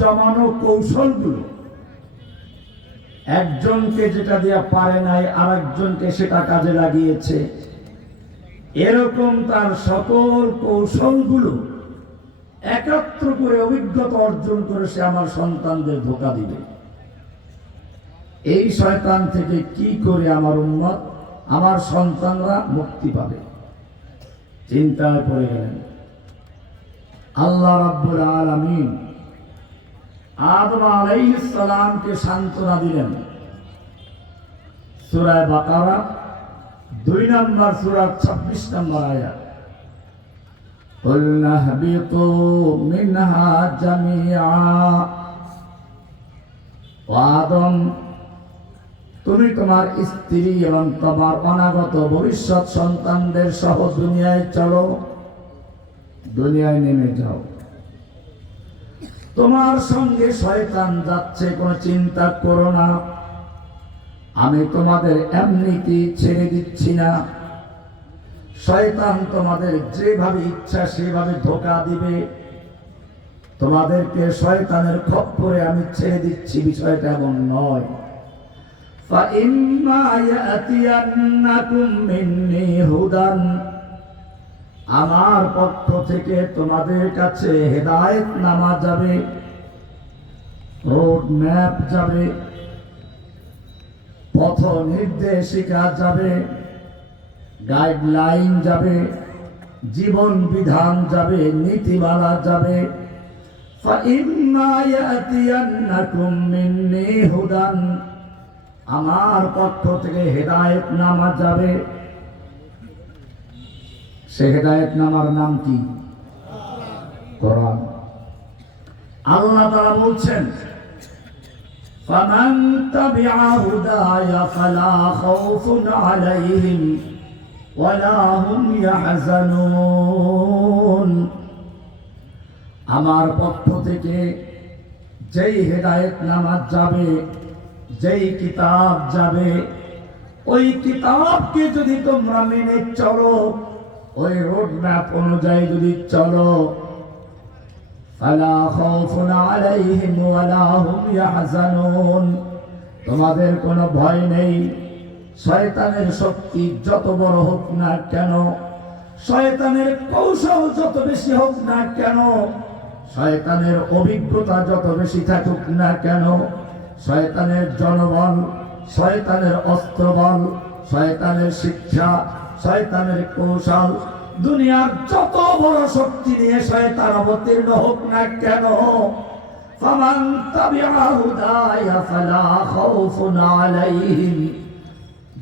জমানো কৌশলগুলো একজনকে যেটা দিয়ে পারে নাই আরেকজনকে সেটা কাজে লাগিয়েছে, এরকম তার সকল কৌশলগুলো একত্র করে অভিজ্ঞতা অর্জন করে সে আমার সন্তানদের ধোঁকা দিবে। এই শয়তান থেকে কি করে আমার উম্মত, আমার সন্তানরা মুক্তি পাবে? চিন্তায় পড়ে গেলেন। আল্লাহ রাব্বুল আলামিন আদম আলাইহিস সালামকে সান্ত্বনা দিলেন। সূরা বাকারা 2 নম্বর সূরা 26 নম্বর আয়াত, কুলনা হাবিতু মিনহা জামিআ। আদম, তুমি তোমার স্ত্রী এবং তোমার অনাগত ভবিষ্যৎ সন্তানদের সহ দুনিয়ায় চলো, দুনিয়ায় নেমে যাও। তোমার সঙ্গে শয়তান যাচ্ছে, কোনো চিন্তা করো না, আমি তোমাদের এমনিতে ছেড়ে দিচ্ছি না। শয়তান তোমাদের যেভাবে ইচ্ছা সেভাবে ধোঁকা দিবে, তোমাদেরকে শয়তানের খপ্পরে আমি ছেড়ে দিচ্ছি, বিষয়টা এমন নয়। فَإِمَّا يَأْتِيَنَّكُم مِّنِّي هُدًى, আমার পক্ষ থেকে তোমাদের কাছে হেদায়েত নামা যাবে, রোড ম্যাপ যাবে, পথ নির্দেশিকা যাবে, গাইডলাইন যাবে, জীবন বিধান যাবে, নীতিমালা যাবে। فَإِمَّا يَأْتِيَنَّكُم مِّنِّي هُدًى, আমার পক্ষ থেকে হেদায়েত নামা যাবে। সে হেদায়েত নামার নাম কি? কোরআন। আল্লাহ তাআলা বলছেন, ফামান তাবিআ হুদায়া ফালা খাউফুন আলাইহিম ওয়ালা হুম ইয়াহজানুন। আমার পক্ষ থেকে যেই হেদায়েত নামা যাবে, যেই কিতাব যাবে, ওই কিতাবকে যদি তোমরা মেনে চলো, ওই রোড ম্যাপ অনুযায়ী যদি চলো, ফালা খাউফুন আলাইহিম ওয়ালা হুম ইয়াহজানুন, তোমাদের কোনো ভয় নেই। শয়তানের শক্তি যত বড় হোক না কেন, শয়তানের কৌশল যত বেশি হোক না কেন, শয়তানের অভিজ্ঞতা যত বেশি থাকুক না কেন, শয়তানের জনবল, শয়তানের অস্ত্রবল, শয়তানের শিক্ষা, শয়তানের কৌশল, দুনিয়ার যত বড় শক্তি নিয়ে শয়তান অবতীর্ণ হোক না কেন, ফামান তাবিআ হুদায়া ফালা খাউফুন আলাইহিম,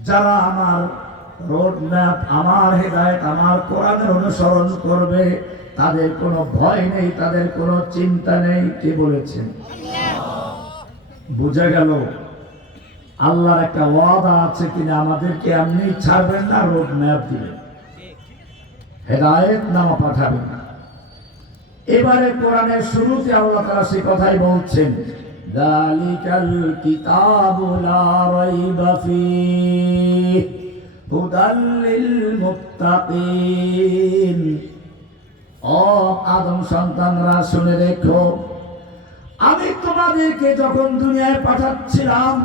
যারা আমার রোড ম্যাপ, আমার হেদায়েত, আমার কোরআনের অনুসরণ করবে, তাদের কোনো ভয় নেই, তাদের কোনো চিন্তা নেই। কে বলেছেন? বুঝা গেল আল্লাহর একটা ওয়াদা আছে কিনা, আমাদেরকে এমনি ছাড়বেন না, রোড ম্যাপ দিবেন, হেদায়েত নামা পাঠাবেন না। এবারে কোরআনের শুরুতে আল্লাহ তাআলা সেই কথাই বলছেন, যালিকাল কিতাবু লা রাইবা ফীহি হুদাল লিল মুত্তাকিন। ও আদম সন্তানরা, শুনে রেখো, আমি তোমাদেরকে যখন দুনিয়ায় পাঠাচ্ছিলাম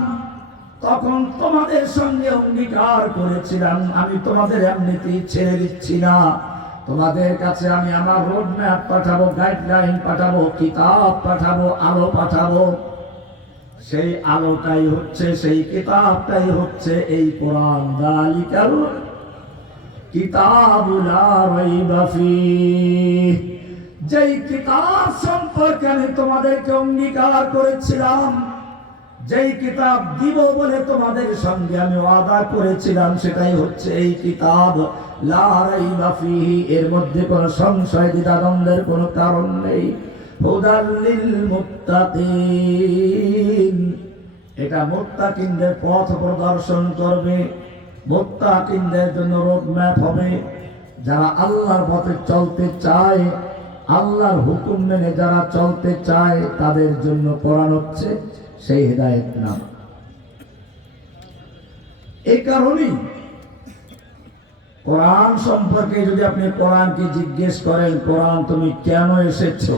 তখন তোমাদের সঙ্গে অঙ্গীকার করেছিলাম, আমি তোমাদের এমনিতেই ছেড়ে দিচ্ছি না। তোমাদের কাছে আমি আমার রোড ম্যাপ পাঠাবো, গাইডলাইন পাঠাবো, কিতাব পাঠাবো, আলো পাঠাবো। সেই আলোটাই হচ্ছে, সেই কিতাবটাই হচ্ছে এই কোরআন। যালিকাল কিতাবু লা রাইবা ফীহি, যেই কিতাব সম্পর্কে আমি তোমাদেরকে অঙ্গীকার করেছিলাম, যেই কিতাব দিব বলে তোমাদের সঙ্গে আমি ওয়াদা করেছিলাম, সেটাই হচ্ছে এই কিতাব। লা রাইবা ফীহি, এর মধ্যে কোনো সংশয় দ্বিধাদ্বন্দ্বের কোনো কারণ নেই। হুদাল লিল মুত্তাকিন, এটা মুত্তাকিনদের পথ প্রদর্শন করবে, মুত্তাকিনদের জন্য রোড ম্যাপ হবে। যারা আল্লাহর পথে চলতে চায়, আল্লাহর হুকুম মেনে যারা চলতে চায়, তাদের জন্য কোরআন হচ্ছে সেই হেদায়েত নাম। এই কারণেই কোরআন সম্পর্কে যদি আপনি কোরআনকে জিজ্ঞেস করেন, কোরআন তুমি কেন এসেছো,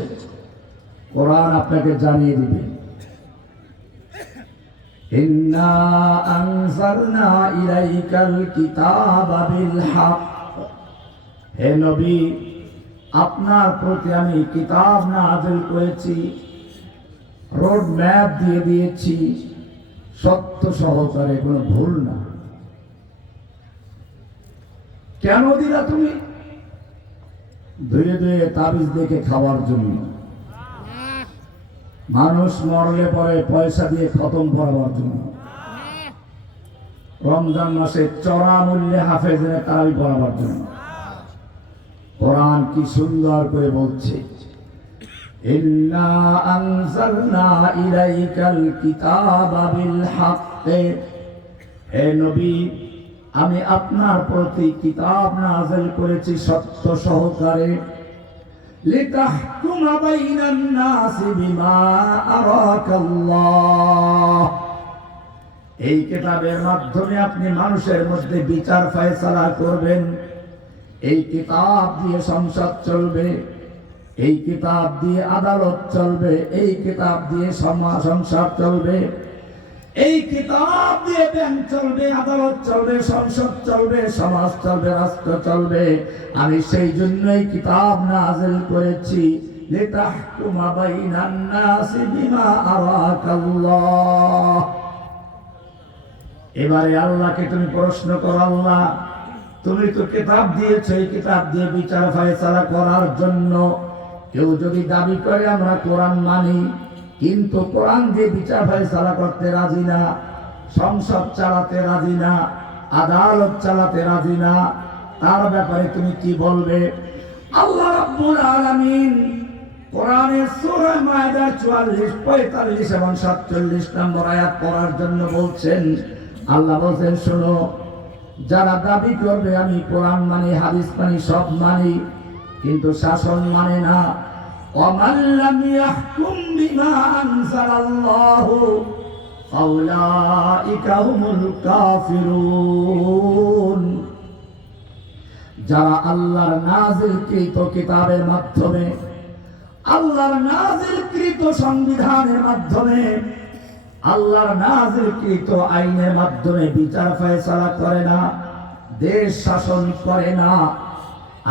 কোরআন আপনাকে জানিয়ে দিবে, ইন্না আনজালনা ইলাইকাল কিতাবা বিল হক। হে নবী, আপনার প্রতি আমি কিতাব নাযিল করেছি, রোড ম্যাপ দিয়ে দিয়েছি, সত্য সহকারে, কোনো ভুল না। কেন দিলা তুমি? ধীরে ধীরে তাবিজ দেখে খাওয়ার জন্য। মানুষ মরলে পরে পয়সা দিয়ে খতম করাবার জন্য। রমজান মাসে চড়া মূল্যে হাফেজের তারাবি পড়াবার জন্য। কোরআন কি সুন্দর করে বলছে, ইন্না আনজালনা ইলাইকাল কিতাবা বিল হক। হে নবী, আমি আপনার প্রতি কিতাব নাযিল করেছি সত্য সহকারে, লিতাহকুমা বাইনান নাসি বিমা আরাকাল্লাহ। এই কিতাবের মাধ্যমে আপনি মানুষের মধ্যে বিচার ফয়সালা করবেন। এই কিতাব দিয়ে সংসদ চলবে, এই কিতাব দিয়ে আদালত চলবে, এই কিতাব দিয়ে সংসার চলবে, এই কিতাব দিয়ে ব্যাংক চলবে, আদালত চলবে, সংসদ চলবে, সমাজ চলবে, রাষ্ট্র চলবে। আমি সেই জন্যই কিতাব নাযিল করেছি, লিতাহকুমা বাইনান নাসি বিমা আরাকাল্লাহ। এবারে আল্লাহকে তুমি প্রশ্ন করো, আল্লাহ তুমি তো কিতাব দিয়েছো, এই কিতাব দিয়ে বিচার ফয়সালা করার জন্য। কেউ যদি দাবি করে আমরা কোরআন মানি, কিন্তু কোরআন দিয়ে বিচার ফয়সালা করতে রাজি না, সংসদ চালাতে রাজি না, আদালত চালাতে রাজি না, তার ব্যাপারে তুমি কি বলবে? আল্লাহ রাব্বুল আলামিন কোরআনের সূরা মায়দার 44, 45 এবং 47 নম্বর আয়াত পড়ার জন্য বলছেন। আল্লাহ বলছেন, শোনো, যারা দাবি করবে আমি কোরআন মানি, হাদিস মানি, সব মানি, কিন্তু শাসন মানে না, ওয়ামান লাম ইয়াহকুম বিমা আনজালাল্লাহু ফাউলাইকা হুমুল কাফিরুন। যারা আল্লাহর নাযিলকৃত কিতাবের মাধ্যমে, আল্লাহর নাযিলকৃত সংবিধানের মাধ্যমে, আল্লাহর নাযিলকৃত আইনের মাধ্যমে বিচার ফয়সালা করে না, দেশ শাসন করে না,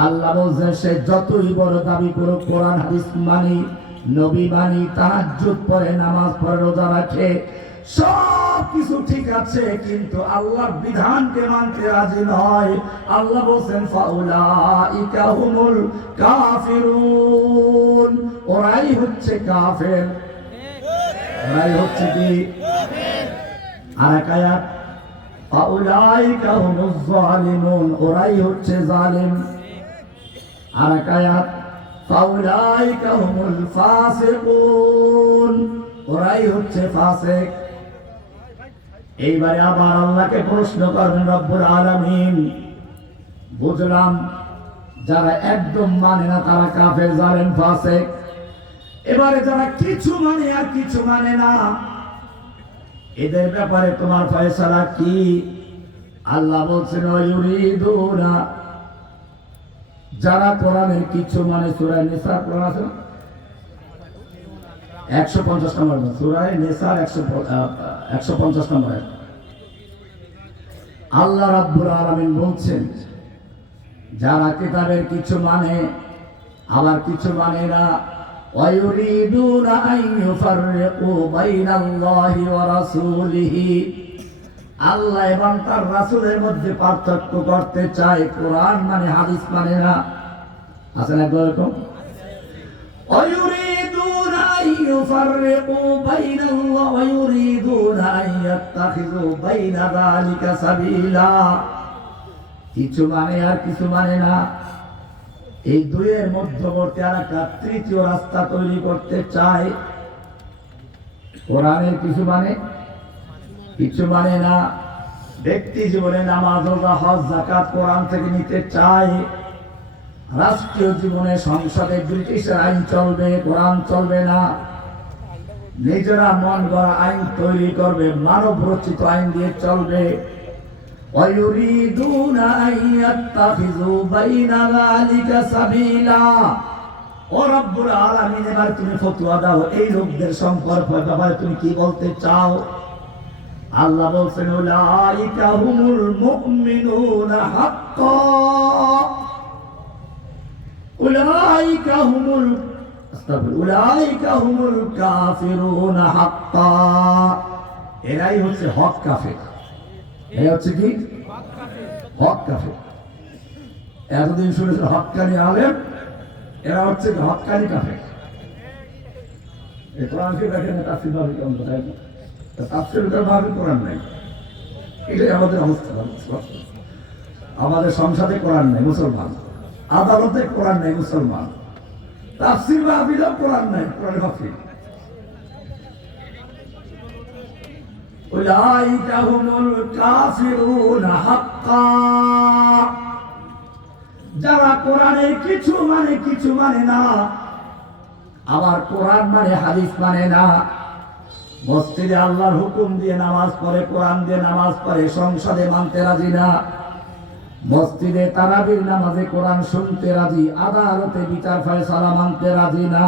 আল্লাহ বলছেন সে যতই বড় দাবি করুক, কোরআন হাদিস মানি, নবী মানি, তাহাজ্জুদ পড়ে, নামাজ পড়ে, রোজা রাখে, সব কিছু ঠিক আছে, কিন্তু আল্লাহর বিধানকে মানতে রাজি নয়। আল্লাহ বলছেন ফাউলাইকা হুমুল কাফিরুন। ওরাই হচ্ছে কাফের, ওরাই হচ্ছে কি? আরেক আয়াত, ফাউলাইকা হুমুজ জালিমুন। ওরাই হচ্ছে জালিম। আরেক আয়াত, ফাউলাইকা হুমুল ফাসিকুন। ওরাই হচ্ছে ফাসিক। এইবারে আবার আল্লাহকে প্রশ্ন করবেন রব্বুল আলামিন, বুঝলাম যারা একদম মানে না তারা কাফের, জালেম, ফাসিক। এবারে যারা কিছু মানে আর কিছু মানে না, এদের ব্যাপারে তোমার ফয়সালা কি? আল্লাহ বলছেন, ইউরিদুনা, যারা কোরআনের কিছু মানে, সূরা নিসা কোরআন আছে 150 নম্বর, সূরা নিসার 150 নম্বর। আল্লাহ রাব্বুল আলামিন বলছেন, যারা কিতাবের কিছু মানে আবার কিছু মানে না, ওয়ায়ুরিদুনা আন ইউফাররিকু বাইনাল্লাহি ওয়া রাসূলিহি। আল্লাহ এবং তার রাসূলের মধ্যে পার্থক্য করতে চায়, কোরআন মানে হাদিস মানে না। আছে না এরকম? ওয়ায়ুরিদুনা আন ইউফাররিকু বাইনাল্লাহি ওয়া ইউরিদুনা আন ইয়াত্তাখিযু বাইনা যালিকা সাবিলা। কিছু মানে আর কিছু মানে না, এই দুইয়ের মধ্যবর্তী আর একটা তৃতীয় রাস্তা তৈরি করতে চায়। কোরআনের কিছু মানে, কিছু মানে না। ব্যক্তি জীবনে নামাজ, রোজা, হজ, যাকাত কোরআন থেকে নিতে চায়। রাষ্ট্রীয় জীবনে সংসদে ব্রিটিশের আইন চলবে, কোরআন চলবে না। নিজেরা মন গড়া আইন তৈরি করবে, মানব রচিত আইন দিয়ে চলবে। وَيُرِيدُونَ أَن يَتَّخِذُوا بَيْنَ ذَلِكَ سَبِيلًا। ও রব্বুল আলামিন, এবার তুমি ফতোয়া দাও এই লোকদের সম্পর্কে ব্যাপারে তুমি কি বলতে চাও? আল্লাহ বলছেন উলাইকা হুমুল মুমিনুনা হাক্কান, উলাইকা হুমুল উলাইকা হুমুল কাফিরুনা হাক্কান। এরাই হচ্ছে হক কাফের। এরা হচ্ছে কি? হক কাফের। এতদিন শুনেছে হক্কানি আলেম, এরা হচ্ছে হক্কানি কাফের। এই কোরআনকে দেখেন তাফসীর ভাবে কেমন তাই না? তাফসীরের ভাবে কোরআন নাই, এটাই আমাদের অবস্থা। আমাদের সংসদে কোরআন নাই মুসলমান, আদালতে কোরআন নাই মুসলমান, তাফসীর ভাবিরা কোরআন নাই, কোরআন ভাবি। উলাইকা হুমুল কাফিরুনা হাক্কান, যারা কোরআনের কিছু মানে না, আবার কোরআন মানে হাদিস মানে না, মসজিদে আল্লাহর হুকুম দিয়ে নামাজ পড়ে, কোরআন দিয়ে নামাজ পড়ে, সংসদে মানতে রাজি না, মসজিদে তারাবির নামাজে কোরআন শুনতে রাজি, আদালতে বিচার ফয়সালা মানতে রাজি না।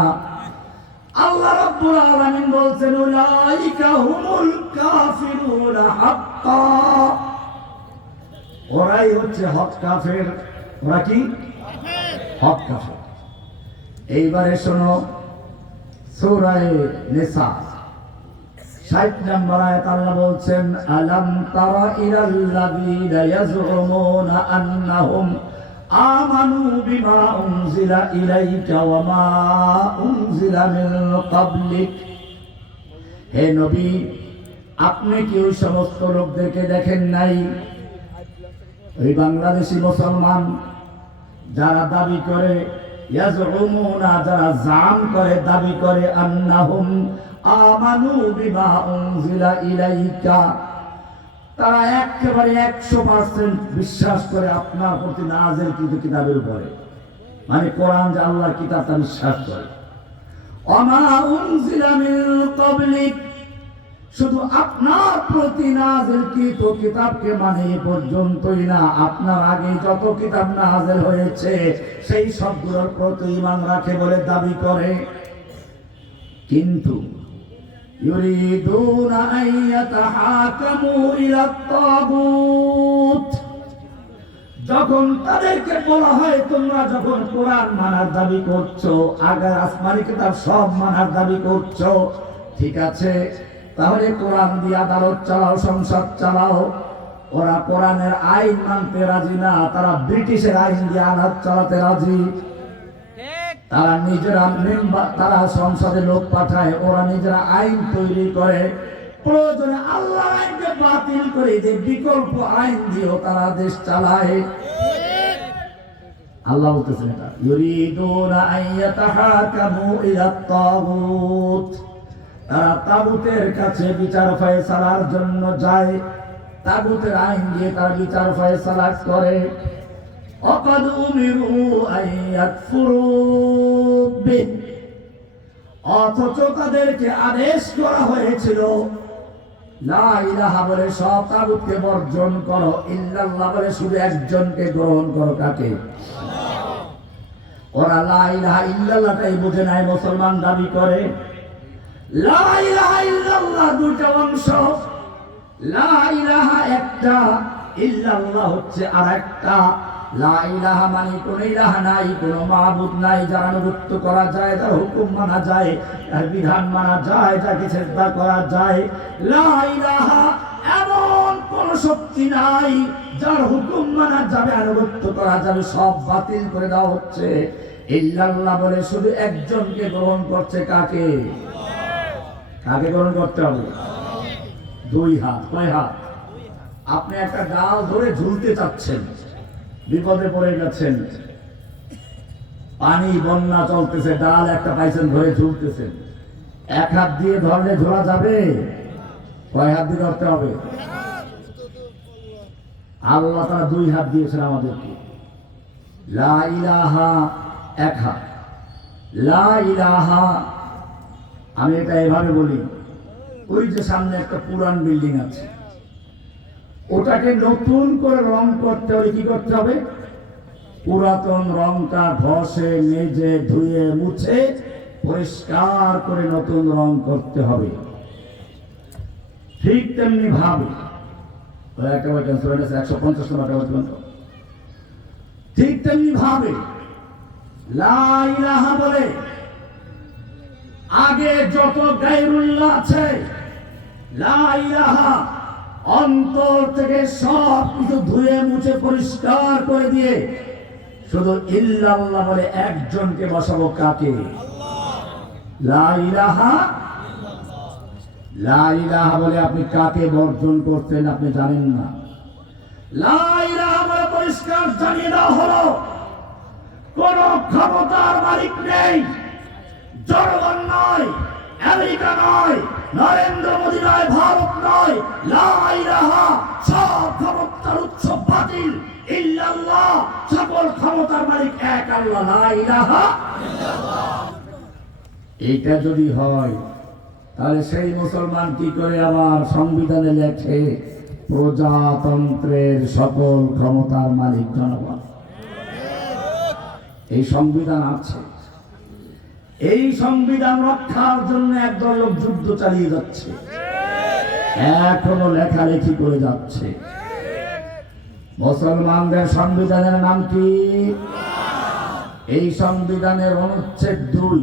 আল্লাহ রাব্বুল আলামিন বলছেন উলাইকা হুমুল কাফিরুনা হাক্কান, ওরাই হচ্ছে হক কাফের। ওরা কি? হক কাফের। এইবারে শোনো সূরা নিসা 60 নম্বর আয়াত, আল্লাহ বলছেন আলাম তারা ইলাল্লাযীনা ইয়াজউমুনা আন্নাহুম আমানু বিমা উনজিলা ইলাইকা ওয়া মা উনজিলা মিন ক্বাবলিক। হে নবী, আপনি কি ওই সমস্ত লোকদেরকে দেখেন নাই, ওই বাংলাদেশি মুসলমান যারা দাবি করে, ইয়াজউমুনা যারা জাম করে, দাবি করে, আন্নাহুম আমানু বিমা উনজিলা ইলাইকা, তারা একেবারে 100% বিশ্বাস করে আপনার প্রতি নাযিল কিতাবের উপরে, মানে কোরআন যে আল্লাহর কিতাব তা বিশ্বাস করে। ওমা উনজিলা মিন ক্বাবলিক, শুধু আপনার প্রতি নাযিলকৃত কিতাবকে মানে এ পর্যন্তই না, আপনার আগে যত কিতাব নাযিল হয়েছে সেই সবগুলোর প্রতি ঈমান রাখে বলে দাবি করে। কিন্তু ইউরিদুনা আন ইয়াতাহাকামু ইলা তাগুত, যখন তাদেরকে বলা হয় তোমরা যখন কোরআন মানার দাবি করছো, আগে আসমানি কিতাব সব মানার দাবি করছো, ঠিক আছে, তাহলে কোরআন দিয়ে আদালত চালাও, সংসদ চালাও। ওরা কোরআনের আইন মানতে রাজি না, তারা ব্রিটিশের আইন দিয়ে আদালত চালাতে রাজি। তারা নিজেরা তারা সংসদে লোক পাঠায়, ওরা নিজেরা আইন তৈরি করে, প্রয়োজনে আল্লাহর আইনকে বাতিল করে যে বিকল্প আইন দিয়েও তারা দেশ চালায়। আল্লাহ বলতেছেন এটা, ইউরিদুনা আন ইয়াতাহাকামু ইলা তাগুত, তারা তাগুতের কাছে বিচার ফয়সালার জন্য যায়, তাগুতের আইন দিয়ে তারা বিচার ফয়সালা করে। অকাদ উমিরু আন ইয়াকফুরু বিহি, অথচ তাদেরকে আদেশ করা হয়েছিল লা ইলাহা বলে সব তাগুতকে বর্জন করো, ইল্লাল্লাহ বলে শুধু একজনকে গ্রহণ করো। কাকে? ওরা লা ইলাহা ইল্লাল্লাহটাই বুঝে নাই, মুসলমান দাবি করে। লা ইলাহা ইল্লাল্লাহ দুটো অংশ, লা ইলাহা একটা, ইল্লাল্লাহ হচ্ছে আরেকটা। লা ইলাহা মানে কোন ইলাহা নাই, কোন মাবুদ নাই যার আনুগত্য করা যায়, যার হুকুম মানা যায়, যার বিধান মানা যায়, যাকে সিজদা করা যায়। লা ইলাহা এমন কোন শক্তি নাই যার হুকুম মানা যাবে, আনুগত্য করা যাবে, সব বাতিল করে দেওয়া হচ্ছে। ইল্লাল্লাহ বলে শুধু একজনকে গ্রহণ করছে। কাকে? কাকে গ্রহণ করতে হবে? দুই হাত। কয় হাত? আপনি একটা ডাল ধরে ঝুলতে চাচ্ছেন, বিপদে পড়ে গেছেন, পানি বন্যা চলতেছে, ডাল একটা পাইছেন ধরে ঝুলতেছেন, এক হাত দিয়ে ধরলে ঝোলা যাবে? কয় হাত দিয়ে ধরতে হবে? আল্লাহ তারা দুই হাত দিয়েছেন আমাদেরকে। লা ইলাহা এক হাত, লা ইলাহা, আমি এটা এভাবে বলি, ওই যে সামনে একটা পুরান বিল্ডিং আছে, ওটাকে নতুন করে রং করতে হলে কি করতে হবে? পুরাতন রংটা ঘষে মেজে ধুয়ে মুছে পরিষ্কার করে নতুন রং করতে হবে। ঠিক তেমনি ভাবে 150 নম্বর ঠিক তেমনি ভাবে লা ইলাহা বলে আগে যত গায়রুল্লাহ আছে লা ইলাহা অন্তর থেকে সব কিছু ধুয়ে মুছে পরিষ্কার করে দিয়ে শুধু ইল্লাল্লাহ বলে একজনকে বসাবো। কাকে? লা ইলাহা লা ইলাহা বলে আপনি কাকে বর্জন করতেন আপনি জানেন না। লা ইলাহা বলে পরিষ্কার জানিয়ে দেওয়া হলো কোন ক্ষমতার মালিক নেই, জনগণ নয়, আমেরিকা নয়, নরেন্দ্র মোদী নয়, ভারত নয়। লা ইলাহা সব ক্ষমতার উৎস বাতিল, ইল্লাল্লাহ সকল ক্ষমতার মালিক এক আল্লাহ। লা ইলাহা ইল্লাল্লাহ। এইটা যদি হয় তাহলে সেই মুসলমান কি করে আবার সংবিধানে লেখে প্রজাতন্ত্রের সকল ক্ষমতার মালিক জনগণ? এই সংবিধান আছে, এই সংবিধান রক্ষার জন্য একদল লোক যুদ্ধ চালিয়ে যাচ্ছে, এখনো লেখালেখি করে যাচ্ছে। মুসলমানদের সংবিধানের নাম কি? এই সংবিধানের অনুচ্ছেদ 2,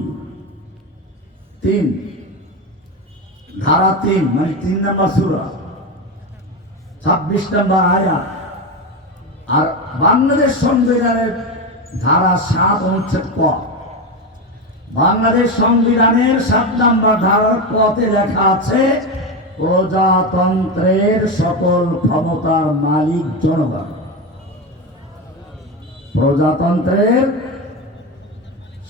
3, ধারা 3 মানে 3 নম্বর সূরা 26 নম্বর আয়াত, আর বাংলাদেশ সংবিধানের ধারা 7 অনুচ্ছেদ ক। বাংলাদেশ সংবিধানের 7 নম্বর ধারার কতে লেখা আছে প্রজাতন্ত্রের সকল ক্ষমতার মালিক জনগণ। প্রজাতন্ত্রের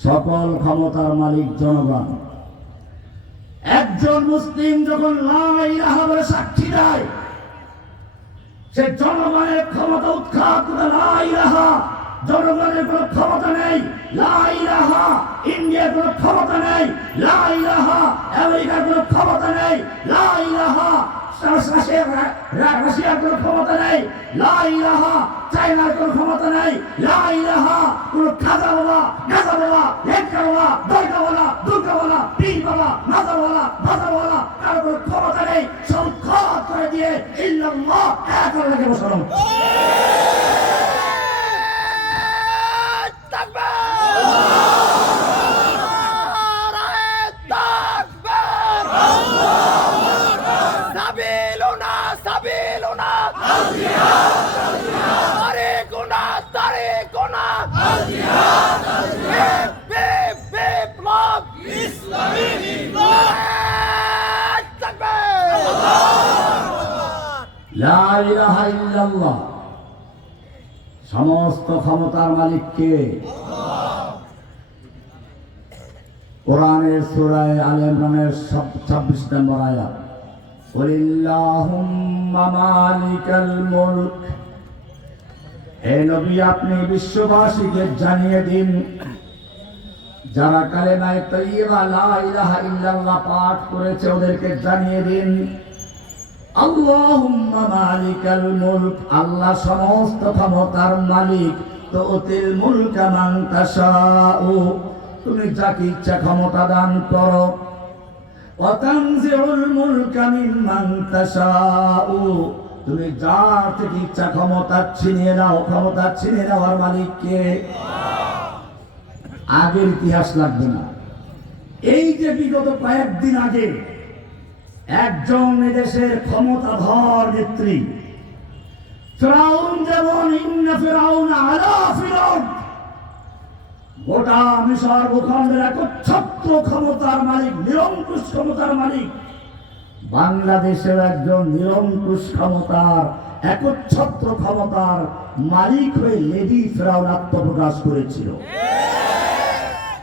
সকল ক্ষমতার মালিক জনগণ। একজন মুসলিম যখন লা ইলাহা বলে সাক্ষী দেয় সে জনগণের ক্ষমতা উৎখাত করে। লা ইলাহা জনগণের কোনো ক্ষমতা নেই, লা ইলাহা ইন্ডিয়ার কোনো ক্ষমতা নেই, লা ইলাহা আমেরিকার কোনো ক্ষমতা নেই, লা ইলাহা রাশিয়ার কোনো ক্ষমতা নেই, লা ইলাহা চায়নার কোনো ক্ষমতা নেই, লা ইলাহা কোনো খাজা বাবা, গাজা বাবা, লেখা বাবা, দরগা বাবা, দুর্গা বাবা, পীর বাবা, মাথা বাবা, ভাষা বাবা কারো কোনো ক্ষমতা নেই। সব খাত করে দিয়ে ইল্লাল্লাহ এক আল্লাহকে বসানো। লা ইলাহা ইল্লাল্লাহ সমস্ত ক্ষমতার মালিক কে? কোরআনের সূরা আলে ইমরানের 26 নম্বর আয়াত, কুলিল্লাহুম্মা মালিকাল মুলক। হে নবী আপনি বিশ্ববাসীকে জানিয়ে দিন, যারা কালেমায়ে তাইয়্যিবা লা ইলাহা ইল্লাল্লাহ পাঠ করেছে ওদেরকে জানিয়ে দিন আল্লাহুম্মা মালিকাল মুলক, আল্লাহ সমস্ত ক্ষমতার মালিক। তুতিল মুলকা মান তাশাউ, তুমি যাকে ইচ্ছা ক্ষমতা দান করো। ওয়া তানজিউল মুলকা মিম্মান তাশাউ, তুমি যার থেকে ইচ্ছা ক্ষমতা ছিনিয়ে নাও। ক্ষমতা ছিনিয়ে নেওয়ার মালিক কে? আগের ইতিহাস লাগবে না। এই যে বিগত কয়েকদিন আগে একজন দেশের ক্ষমতাধর নেত্রী ফিরাউন, যেমন ইন্না ফিরাউন আলা ফিল আরদ, গোটা মিশর ভূখণ্ডের একচ্ছত্র ক্ষমতার মালিক, নিরঙ্কুশ ক্ষমতার মালিক, বাংলাদেশের একজন নিরঙ্কুশ ক্ষমতার একচ্ছত্র ক্ষমতার মালিক হয়ে লেডি ফিরাউন আত্মপ্রকাশ করেছিল।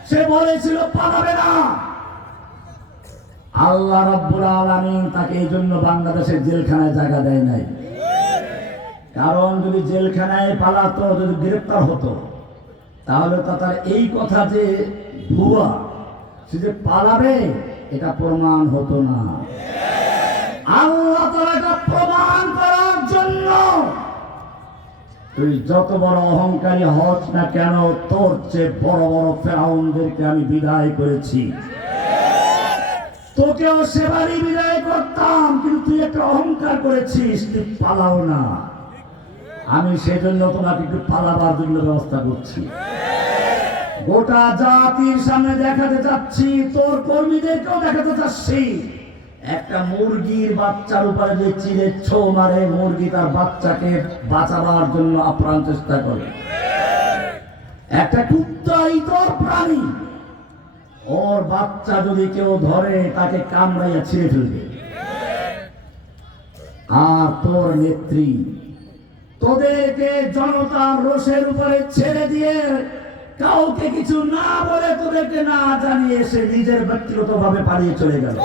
সে বলেছিল পালাবে না। আল্লাহ রাব্বুল আলামিন তাকে এই জন্য বাংলাদেশের জেলখানায় জায়গা দেয় নাই। কারণ যদি জেলখানায় পালাতো, যদি গ্রেফতার হতো, তাহলে তার এই কথা যে ভুয়া, সে যে পালাবে এটা প্রমাণ হতো না। আল্লাহ তাআলা এটা প্রমাণ করার জন্য তুই যত বড় অহংকারী হস না কেন, তোর চেয়ে বড় বড় ফেরাউনদেরকে আমি বিদায় করেছি। তোকেও সেবারই বিদায় করতাম, কিন্তু তুই একটা অহংকার করেছিস, তুই পালাও না। আমি সেজন্য তোমাকে একটু পালাবার জন্য ব্যবস্থা করছি। গোটা জাতির সামনে দেখাতে চাচ্ছি, তোর কর্মীদেরকেও দেখাতে চাচ্ছি, একটা মুরগির বাচ্চার উপরে যে চিড়ে ছো মারে, মুরগি তার বাচ্চাকে বাঁচাবার জন্য আপ্রাণ চেষ্টা করে। একটা কুত্তা ইতর প্রাণী, ওর বাচ্চা যদি কেউ ধরে তাকে কামড়াইয়া ছিঁড়ে ফেলবে। আর তোর নেত্রী তোদেরকে জনতার রোষের উপরে ছেড়ে দিয়ে, কাউকে কিছু না বলে, তোদেরকে না জানিয়ে সে নিজের ব্যক্তিগত ভাবে পালিয়ে চলে গেল।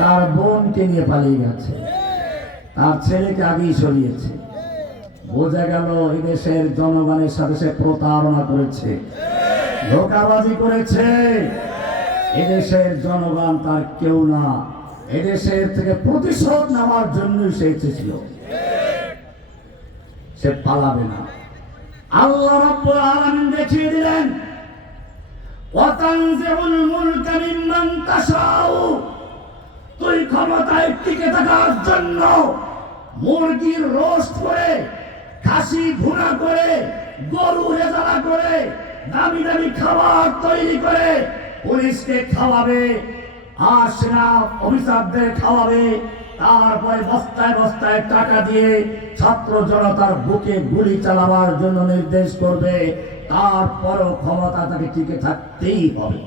তার বোনকে নিয়ে পালিয়ে গেছে, তার ছেলেকে আগেই সরিয়েছে। বোঝা গেল এদেশের জনগণের সাথে সে প্রতারণা করেছে, ধোঁকাবাজি করেছে। এদেশের জনগণ তার কেউ না, এদেশের থেকে প্রতিশোধ নেওয়ার জন্যই সে এসেছিল। সে পালাবে না। আল্লাহ রাব্বুল আলামিন দেখিয়ে দিলেন, ওয়াতানজিউল মুলকা মিম্মান তাশাউ। তুই ক্ষমতায় টিকে থাকার জন্য মুরগির রোস্ট করে, খাসি ভুনা করে, গরু রেজালা করে, দামি দামি খাবার তৈরি করে পুলিশকে খাওয়াবে, আর সেনা অফিসারদের খাওয়াবে। তারপরে বস্তায় বস্তায় টাকা দিয়ে ছাত্র জনতার বুকে গুলি চালাবার জন্য নির্দেশ করবে। তারপরও ক্ষমতা তাকে টিকে থাকতেই হবে।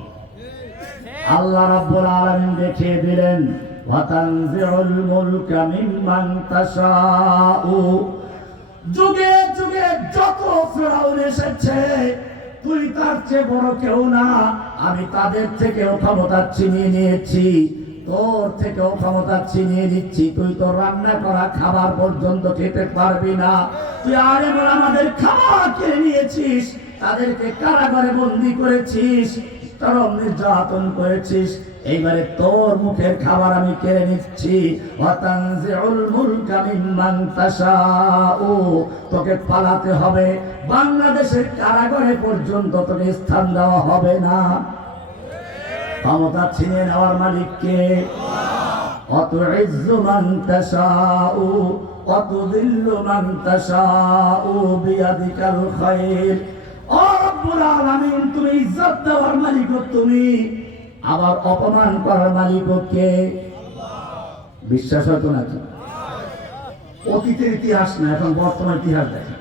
আল্লাহ রাব্বুল আলামিন দেখিয়ে দিলেন, ওয়াতানজিউল মুলকা মিম্মান তাশাউ। যুগে যুগে যত ফেরাউন এসেছে, তুই তার চেয়ে বড় কেউ না। আমি তাদের থেকেও ক্ষমতা ছিনিয়ে নিয়েছি, তোর থেকেও ক্ষমতা ছিনিয়ে নিচ্ছি। তুই তো রান্না করা খাবার পর্যন্ত খেতে পারবি না। তুই আরে বল আমাদের খাবার কিনে নিয়েছিস, তাদেরকে কারাগারে বন্দী করেছিস, চরম নির্যাতন করেছিস। এইবারে তোর মুখের খাবার আমি কেড়ে নিচ্ছি। ওয়াতানজিউল মুলকা মিম্মান তাশাউ। তোকে পালাতে হবে, বাংলাদেশের কারাগারে পর্যন্ত তোকে স্থান দেওয়া হবে না। ক্ষমতা ছিনিয়ে নেওয়ার মালিক কে? অতুইজ্জু মান তাশাউ ওয়াতুযিল্লু মান তাশাউ বিয়াদিকাল খায়র। ও রব্বুল আলামিন, তুমি ইজ্জত দেওয়ার মালিক তুমি, আবার অপমান করার মালিক কে? বিশ্বাস হতো নাকি? অতীতের ইতিহাস না, এখন বর্তমান ইতিহাস দেখেন।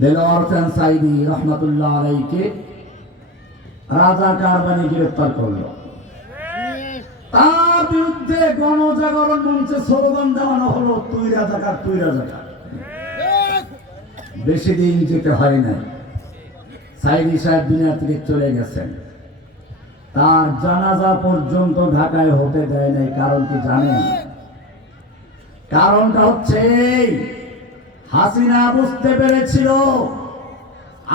দেলোয়ার হোসেন সাইদি রহমাতুল্লাহ আলাইহিকে রাজাকার বানিয়ে গ্রেফতার করলো। তার বিরুদ্ধে গণজাগরণ মঞ্চে স্লোগান দেওয়ানো হলো, তুই রাজাকার, তুই রাজাকার। বেশি দিন যেতে হয় নাই, সাইদি সাহেব দুনিয়া থেকে চলে গেছেন। তার জানাজা পর্যন্ত ঢাকায় হতে দেয় নাই। কারণ কি জানেন? কারণটা হচ্ছে হাসিনা বুঝতে পেরেছিল,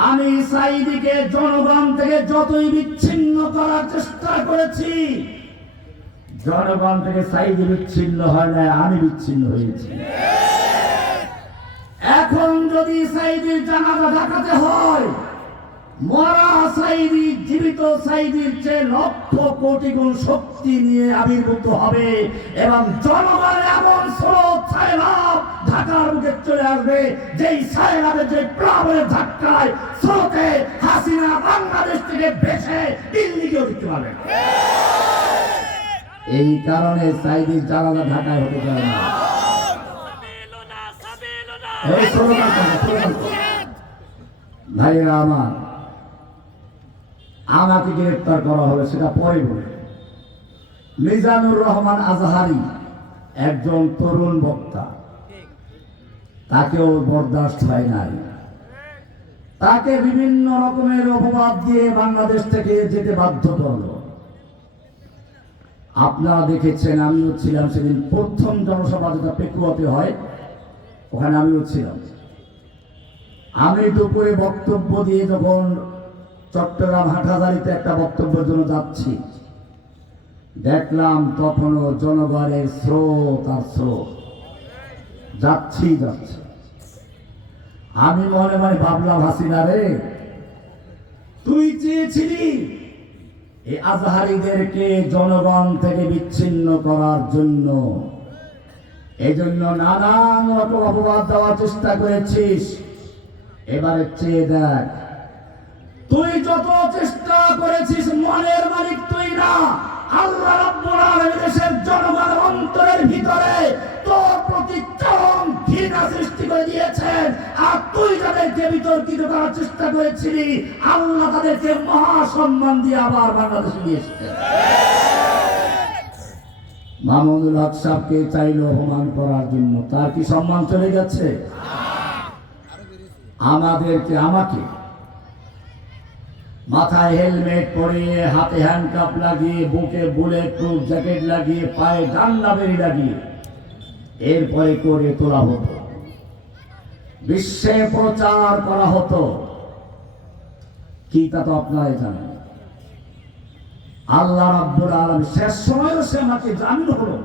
আমি সাইদিকে জনগণ থেকে যতই বিচ্ছিন্ন করার চেষ্টা করেছি, জনগণ থেকে সাইদি বিচ্ছিন্ন হয় না, আমি বিচ্ছিন্ন হয়েছি। এখন যদি সাইদির জানাজা ঢাকাতে হয়, মরা সাইদি জীবিত সাইদির চেয়ে লক্ষ কোটি গুণ শক্তি নিয়ে আবির্ভূত হবে, এবং জনগণের এমন স্রোত সায়লাভ ঢাকার বুকে চলে আসবে, যেই সায়লাভের যে প্লাবনের ধাক্কায় স্রোতে হাসিনা বাংলাদেশ থেকে ভেসে দিল্লিকেও দিতে পারবে। এই কারণে সাইদির জানাজা ঢাকায় হতে পারে না। এই ভাইয়েরা আমার, আমাকে গ্রেফতার করা হবে সেটা পরে বলে। মিজানুর রহমান আজহারি একজন তরুণ বক্তা, তাকেও বরদাস্ত হয় নাই। তাকে বিভিন্ন রকমের অপবাদ দিয়ে বাংলাদেশ থেকে যেতে বাধ্য করল। আপনারা দেখেছেন, আমিও ছিলাম সেদিন প্রথম জনসভা যেটা পেকুয়াতে হয়, ওখানে আমিও ছিলাম। আমি দুপুরে বক্তব্য দিয়ে যখন চট্টগ্রাম হাটহাজারীতে একটা বক্তব্যের জন্য যাচ্ছি, দেখলাম তখনও জনগণের স্রোত আর স্রোত যাচ্ছি। আমি মনে মনে ভাবলাম, হাসিনা রে, তুই চেয়েছিলি এই আজহারিদেরকে জনগণ থেকে বিচ্ছিন্ন করার জন্য, এই জন্য নানান রকম অপবাদ দেওয়ার চেষ্টা করেছিস। এবারে চেয়ে দেখ, তুই যত চেষ্টা করেছিস, মনের মালিক তুই না, আল্লাহ রাব্বুল আলামিন দেশের জনগণের অন্তরের ভিতরে তোর প্রতি চরম ঘৃণা সৃষ্টি করে দিয়েছেন। আর তুই যাদেরকে বিতর্কিত করার চেষ্টা করেছিলি, আল্লাহ তাদেরকে মহা সম্মান দিয়ে আবার বাংলাদেশে নিয়ে এসেছেন। মামুনুল হক সাহেবকে চাইলো অপমান করার জন্য, তার কি সম্মান চলে গেছে? আমাকে মাথায় হেলমেট পরিয়ে, হাতে হ্যান্ডকাপ লাগিয়ে, বুকে বুলেট প্রুফ জ্যাকেট লাগিয়ে, পায়ে ডান্ডা বেরি লাগিয়ে এরপরে করে তোলা হতো, বিশ্বে প্রচার করা হতো। কি তা তো আপনারাই জানেন। আল্লাহ রাব্বুল আলামিন শেষ সময় সে আমাকে জামিন হলো,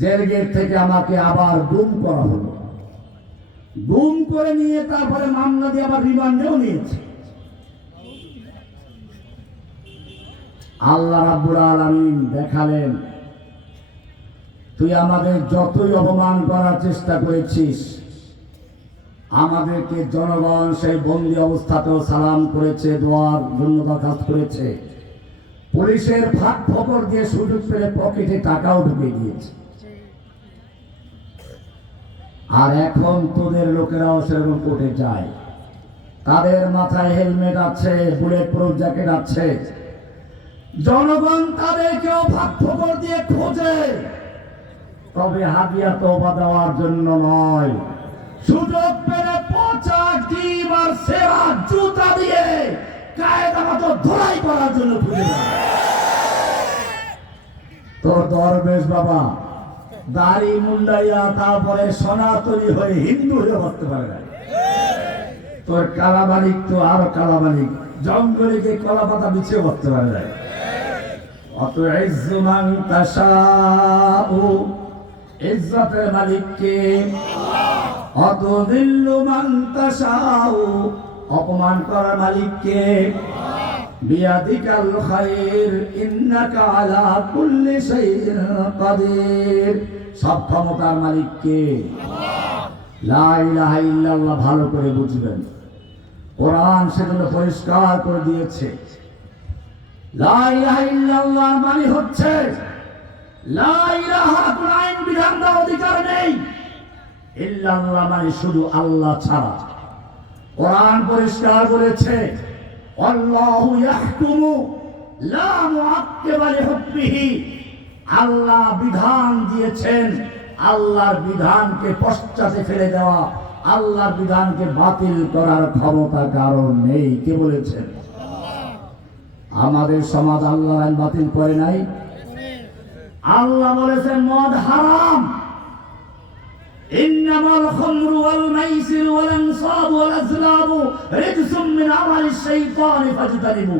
জেল গেট থেকে আমাকে আবার গুম করা হলো, গুম করে নিয়ে তারপরে মামলা দিয়ে আবার রিমান্ডেও নিয়েছে। আল্লাহ রাব্বুল আলামিন দেখালেন, তুই আমাদের যতই অপমান করার চেষ্টা করেছিস, আমাদেরকে জনগণ সেই বন্দী অবস্থাতেও সালাম করেছে, দোয়ার জন্য দরখাস্ত করেছে, পুলিশের ফাঁক ফকর দিয়ে সুযোগ পেলে পকেটে টাকাও ঢুকে দিয়েছে। আর এখন তোদের লোকেরাও সেরকম কোর্টে যায়, তাদের মাথায় হেলমেট আছে, বুলেট প্রুফ জ্যাকেট আছে, জনগণ তাদেরকেও ফাঁক ফকর দিয়ে খোঁজে, তবে হাদিয়া তওবা দেওয়ার জন্য নয়, সুযোগ পেলে পচা ডিম আর সেরা জুতা দিয়ে কায়দা মতো ধরাই করার জন্য খুঁজে যায়। তোর দরবেশ বাবা দাড়ি মুন্ডাইয়া তারপরে সনাতনী হয়ে হিন্দু হয়ে বসতে পারে না। তোর কালা মালিক তো আরো কালা মালিক, জঙ্গলে গিয়ে কলা পাতা বিছিয়ে বসতে পারে না। অত ইজ্জুমান তাশাউ, ইজ্জতের মালিককে, অত দিল্লু মান তাশাউ, অপমান করার মালিককে, বিয়াদিকাল খায়র ইন্নাকা আলা কুল্লি শাইইন কাদির, সব ক্ষমতার মালিককে। লা ইলাহা ইল্লাল্লাহ ভালো করে বুঝবেন, কোরআন সেগুলো পরিষ্কার করে দিয়েছে। লা ইলাহা ইল্লাল্লাহ মানে হচ্ছে লা ইলাহা, কোন আইন বিধান দেওয়ার অধিকার নেই, ইল্লাল্লাহ মানে শুধু আল্লাহ ছাড়া। কোরআন পরিষ্কার করেছে, আল্লাহু ইয়াহকুমু লা মুআক্কিবা লিহুকমিহি, আল্লাহ বিধান দিয়েছেন, আল্লাহর বিধানকে পশ্চাতে ফেলে দেওয়া, আল্লাহর বিধানকে বাতিল করার ক্ষমতা কারণ নেই। কে বলেছেন? আমাদের সমাজ আল্লাহ আইন বাতিল করে নাই। আল্লাহ বলেছেন মদ হারাম, ইন্নামাল খামরু ওয়াল মাইসিরু ওয়াল আনসাবু ওয়াল আজলামু রিজসুম মিন আমালিশ শাইতানি ফাজতানিবু,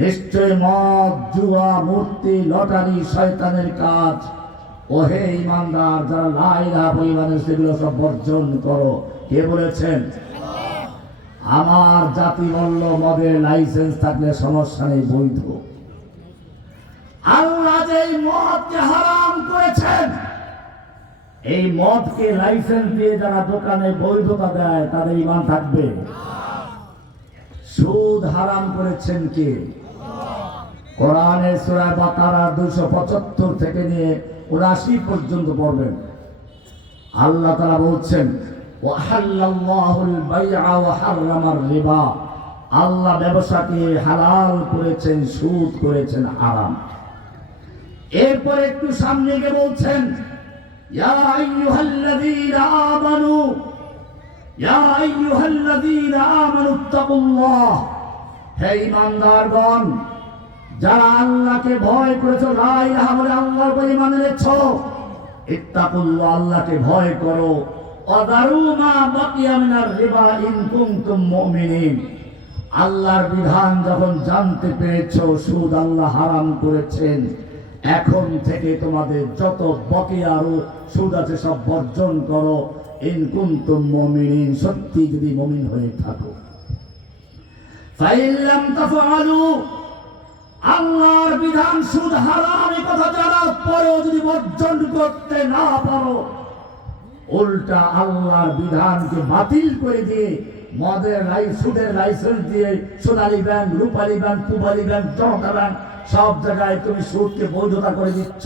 নিশ্চয় মদ, জুয়া, মূর্তি, লটারি শয়তানের কাজ। ওহে ঈমানদার, যারা লা ইলাহা বলবেন সেগুলো সব বর্জন করো। কে বলেছেন? আমার জাতি বলল মদের লাইসেন্স থাকলে সমস্যা নেই, বৈধ। আল্লাহ যে মদকে হারাম করেছেন, এই মদকে লাইসেন্স দিয়ে যারা দোকানে বৈধতা দেয় তাদের ঈমান থাকবে? সুদ হারাম করেছেন কে? কোরআনের সূরা বাকারা 275 থেকে নিয়ে 79 পর্যন্ত পড়বেন। আল্লাহ তাআলা বলছেন, ওয়াহাল্লাল্লাহুল বাইআ ওয়া হারামার রিবা, আল্লাহ ব্যবসাকে হালাল করেছেন, সুদ করেছেন হারাম। এরপর একটু সামনে গিয়ে বলছেন, ইয়া আইয়ুহাল্লাযীনা আমানু, ইয়া আইয়ুহাল্লাযীনা আমানুত্তাকুল্লাহ, হে ঈমানদারগণ, যারা আল্লাহকে ভয় করেছো, লা ইলাহা বলে আল্লাহর উপর ঈমান এনেছো, ইত্তাকুল্লাহ, আল্লাহকে ভয় করো, ওয়াদারু মা বাকিয়া মিনার রিবা ইন কুনতুম মুমিনিন, আল্লাহর বিধান যখন জানতে পেরেছো সুদ আল্লাহ হারাম করেছেন, এখন থেকে তোমাদের যত বকেয়া আর সুদ আছে সব বর্জন করো। ইন কুনতুম মুমিনিন, সত্যি যদি মুমিন হয়ে থাকো। ফাইন লাম তাফআলু, আল্লাহর বিধান সুদ হারাম এই কথা জানার পরেও যদি বর্জন করতে না পারো, উল্টা আল্লাহর বিধানকে বাতিল করে দিয়ে মদের সুদের লাইসেন্স দিয়ে সোনালী ব্যাংক, রূপালী ব্যাংক, পুবালী ব্যাংক, জনতা ব্যাংক সব জায়গায় তুমি সুদকে বৈধতা করে দিচ্ছ।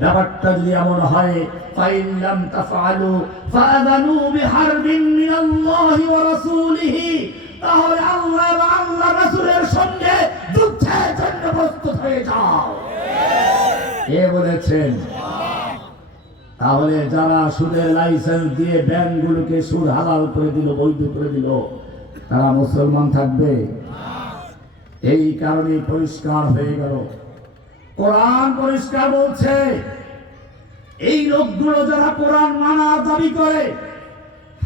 ব্যাপারটা যদি এমন হয়, ফাইন লাম তাফআলু ফাআযানু বিহারবিন মিনাল্লাহি ওয়া রাসূলিহি, তাহলে আল্লাহ এবং আল্লাহ রাসূলের সঙ্গে যুদ্ধের জন্য প্রস্তুত হয়ে যাও। কে বলেছেন? তাহলে যারা সুদের লাইসেন্স দিয়ে ব্যাংকগুলোকে সুদ হালাল করে দিল, বৈধ করে দিল, তারা মুসলমান থাকবে? এই কারণে পরিষ্কার হয়ে গেল, কোরআন পরিষ্কার বলছে, এই লোকগুলো যারা কোরআন মানার দাবি করে,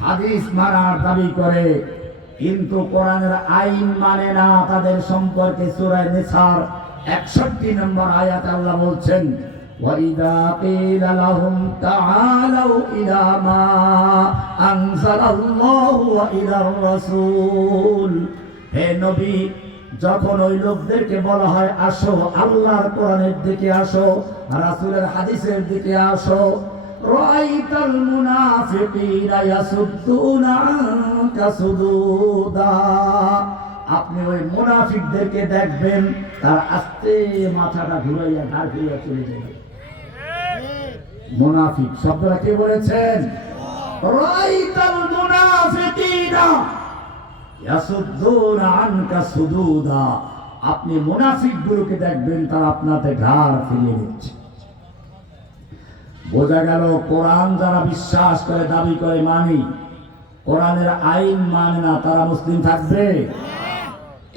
হাদিস মানার দাবি করে, কিন্তু কোরআনের আইন মানে না, তাদের সম্পর্কে সূরা নিসার 61 নম্বর আয়াতে আল্লাহ বলছেন, وَإِذَا قِيلَ لَهُمْ تَعَالَوْا إِلَى مَا أَنزَلَ اللَّهُ وَإِلَى الرَّسُولِ, হে নবী, যখন ওই লোকদেরকে বলা হয় আসো আল্লাহর কোরআনের দিকে আসো, রাসূলের হাদিসের দিকে আসো, রাআইতাল মুনাফিকিনা ইয়াসুদ্দুনা আনকা সুদুদা, আপনি ওই মুনাফিকদেরকে দেখবেন তার আস্তে মাথাটা ঘুরাইয়া ঘাড় ফিরিয়ে চলে যাবে। মুনাফিক শব্দটা কে বলেছেন? রাআইতাল মুনাফিকিনা ইয়াসুদ্দুনা আনকা সুদুদা, আপনি মুনাফিকগুলোকে দেখবেন তারা আপনাতে ঘাড় ফিরিয়ে দিচ্ছে। বোঝা গেল কোরআন যারা বিশ্বাস করে, দাবি করে, মানি, কোরআনের আইন মানে না, তারা মুসলিম থাকবে?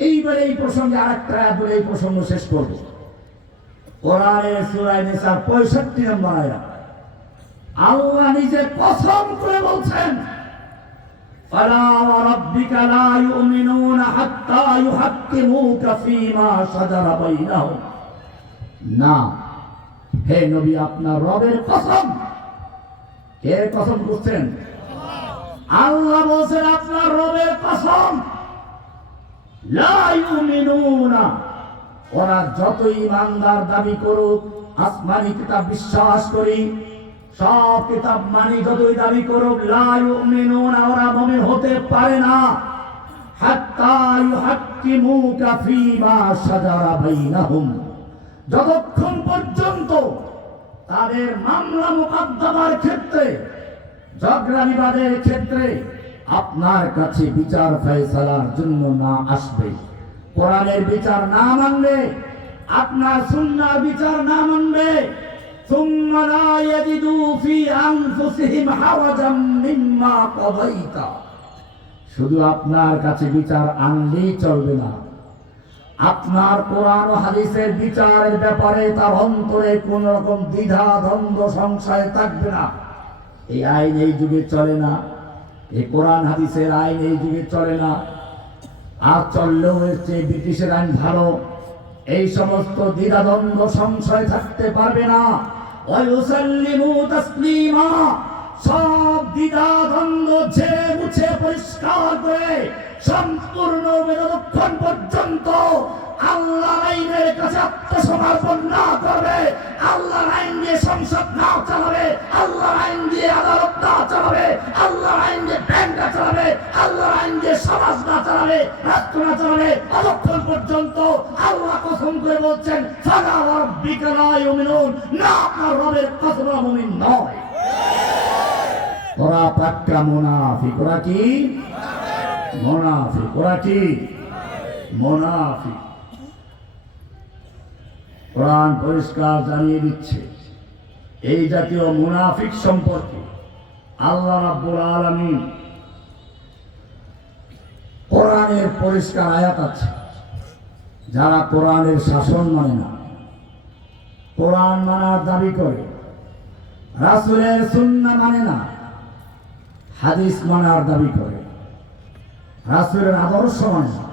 এইবার এই প্রসঙ্গে আরেকটা আয়াত বলে এই প্রসঙ্গ শেষ করব। কোরআনের সূরা নিসার 65 নম্বর আয়াত, আল্লাহ নিজে কসম করে বলছেন, ফালা ওয়া রাব্বিকা লা ইউমিনুনা হাত্তা ইউহাক্কিমুকা ফীমা শাজারা বাইনাহুম, না হে নবী, আপনার রবের কসম। কে কসম করছেন? আল্লাহ বলছেন আপনার রবের কসম, লা ইউমিনুনা, ওরা যতই ইমানদার দাবি করুক, আসমানি কিতাব বিশ্বাস করি, সব কিতাব মানি, যতই দাবি করুক, লা ইউমিনুনা, ওরা মুমিন হতে পারে না, হাত্তা ইউহাক্কিমুকা ফীমা শাজারা বাইনাহুম, যতক্ষণ পর্যন্ত তাদের মামলা মোকদ্দমার ক্ষেত্রে, ঝগড়া বিবাদের ক্ষেত্রে আপনার কাছে বিচার ফয়সালার জন্য না আসবে, কোরআনের বিচার না মানবে, আপনার সুন্নাহর বিচার না মানবে, সুম্মা লা ইয়াজিদু ফি আনফুসিহিম হাওয়াজাম মিম্মা কাদাইতা, শুধু আপনার কাছে বিচার আনলেই চলবে না, আপনার কোরআন ও হাদিসের বিচারের ব্যাপারে তার অন্তরে কোন রকম দ্বিধা দ্বন্দ্ব সংশয় থাকবে না। এই আইন এই যুগে চলে না, এই কোরআন হাদিসের আইন এই যুগে চলে না, আর চললেও হচ্ছে ব্রিটিশের আইন ভালো, এই সমস্ত দ্বিধা দ্বন্দ্ব সংশয় থাকতে পারবে না। ওয়ায়ুসাল্লিমু তাসলিমা, সব দ্বিধা দ্বন্দ্ব ঝেড়ে মুছে পরিষ্কার করে সম্পূর্ণ যতক্ষণ পর্যন্ত আল্লাহ আইনের কাছে আত্মসমর্পণ না করবে, আল্লাহ আইন দিয়ে সংসদ না চালাবে, আল্লাহ আইন দিয়ে আদালত না চালাবে, আল্লাহ আইন দিয়ে ব্যাংক না চালাবে, আল্লাহ আইন দিয়ে সমাজ না চালাবে, রাষ্ট্র না চালাবে, ততক্ষণ পর্যন্ত আল্লাহ কসম করে বলছেন, ফালা ওয়া রাব্বিকা লা ইউমিনুন, না আপনার রবের কসম মুমিন নয়। ওরা পাক্কা মুনাফিক। ওরা কি মুনাফিক? ওরা কি মুনাফিক? কোরআন পরিষ্কার জানিয়ে দিচ্ছে এই জাতীয় মুনাফিক সম্পর্কে। আল্লাহ রাব্বুল আলামিন কোরআনের পরিষ্কার আয়াত আছে, যারা কোরআনের শাসন মানে না, কোরআন মানার দাবি করে, রাসূলের সুন্নাহ মানে না, হাদিস মানার দাবি করে, রাসূলের আদর্শ মানে না,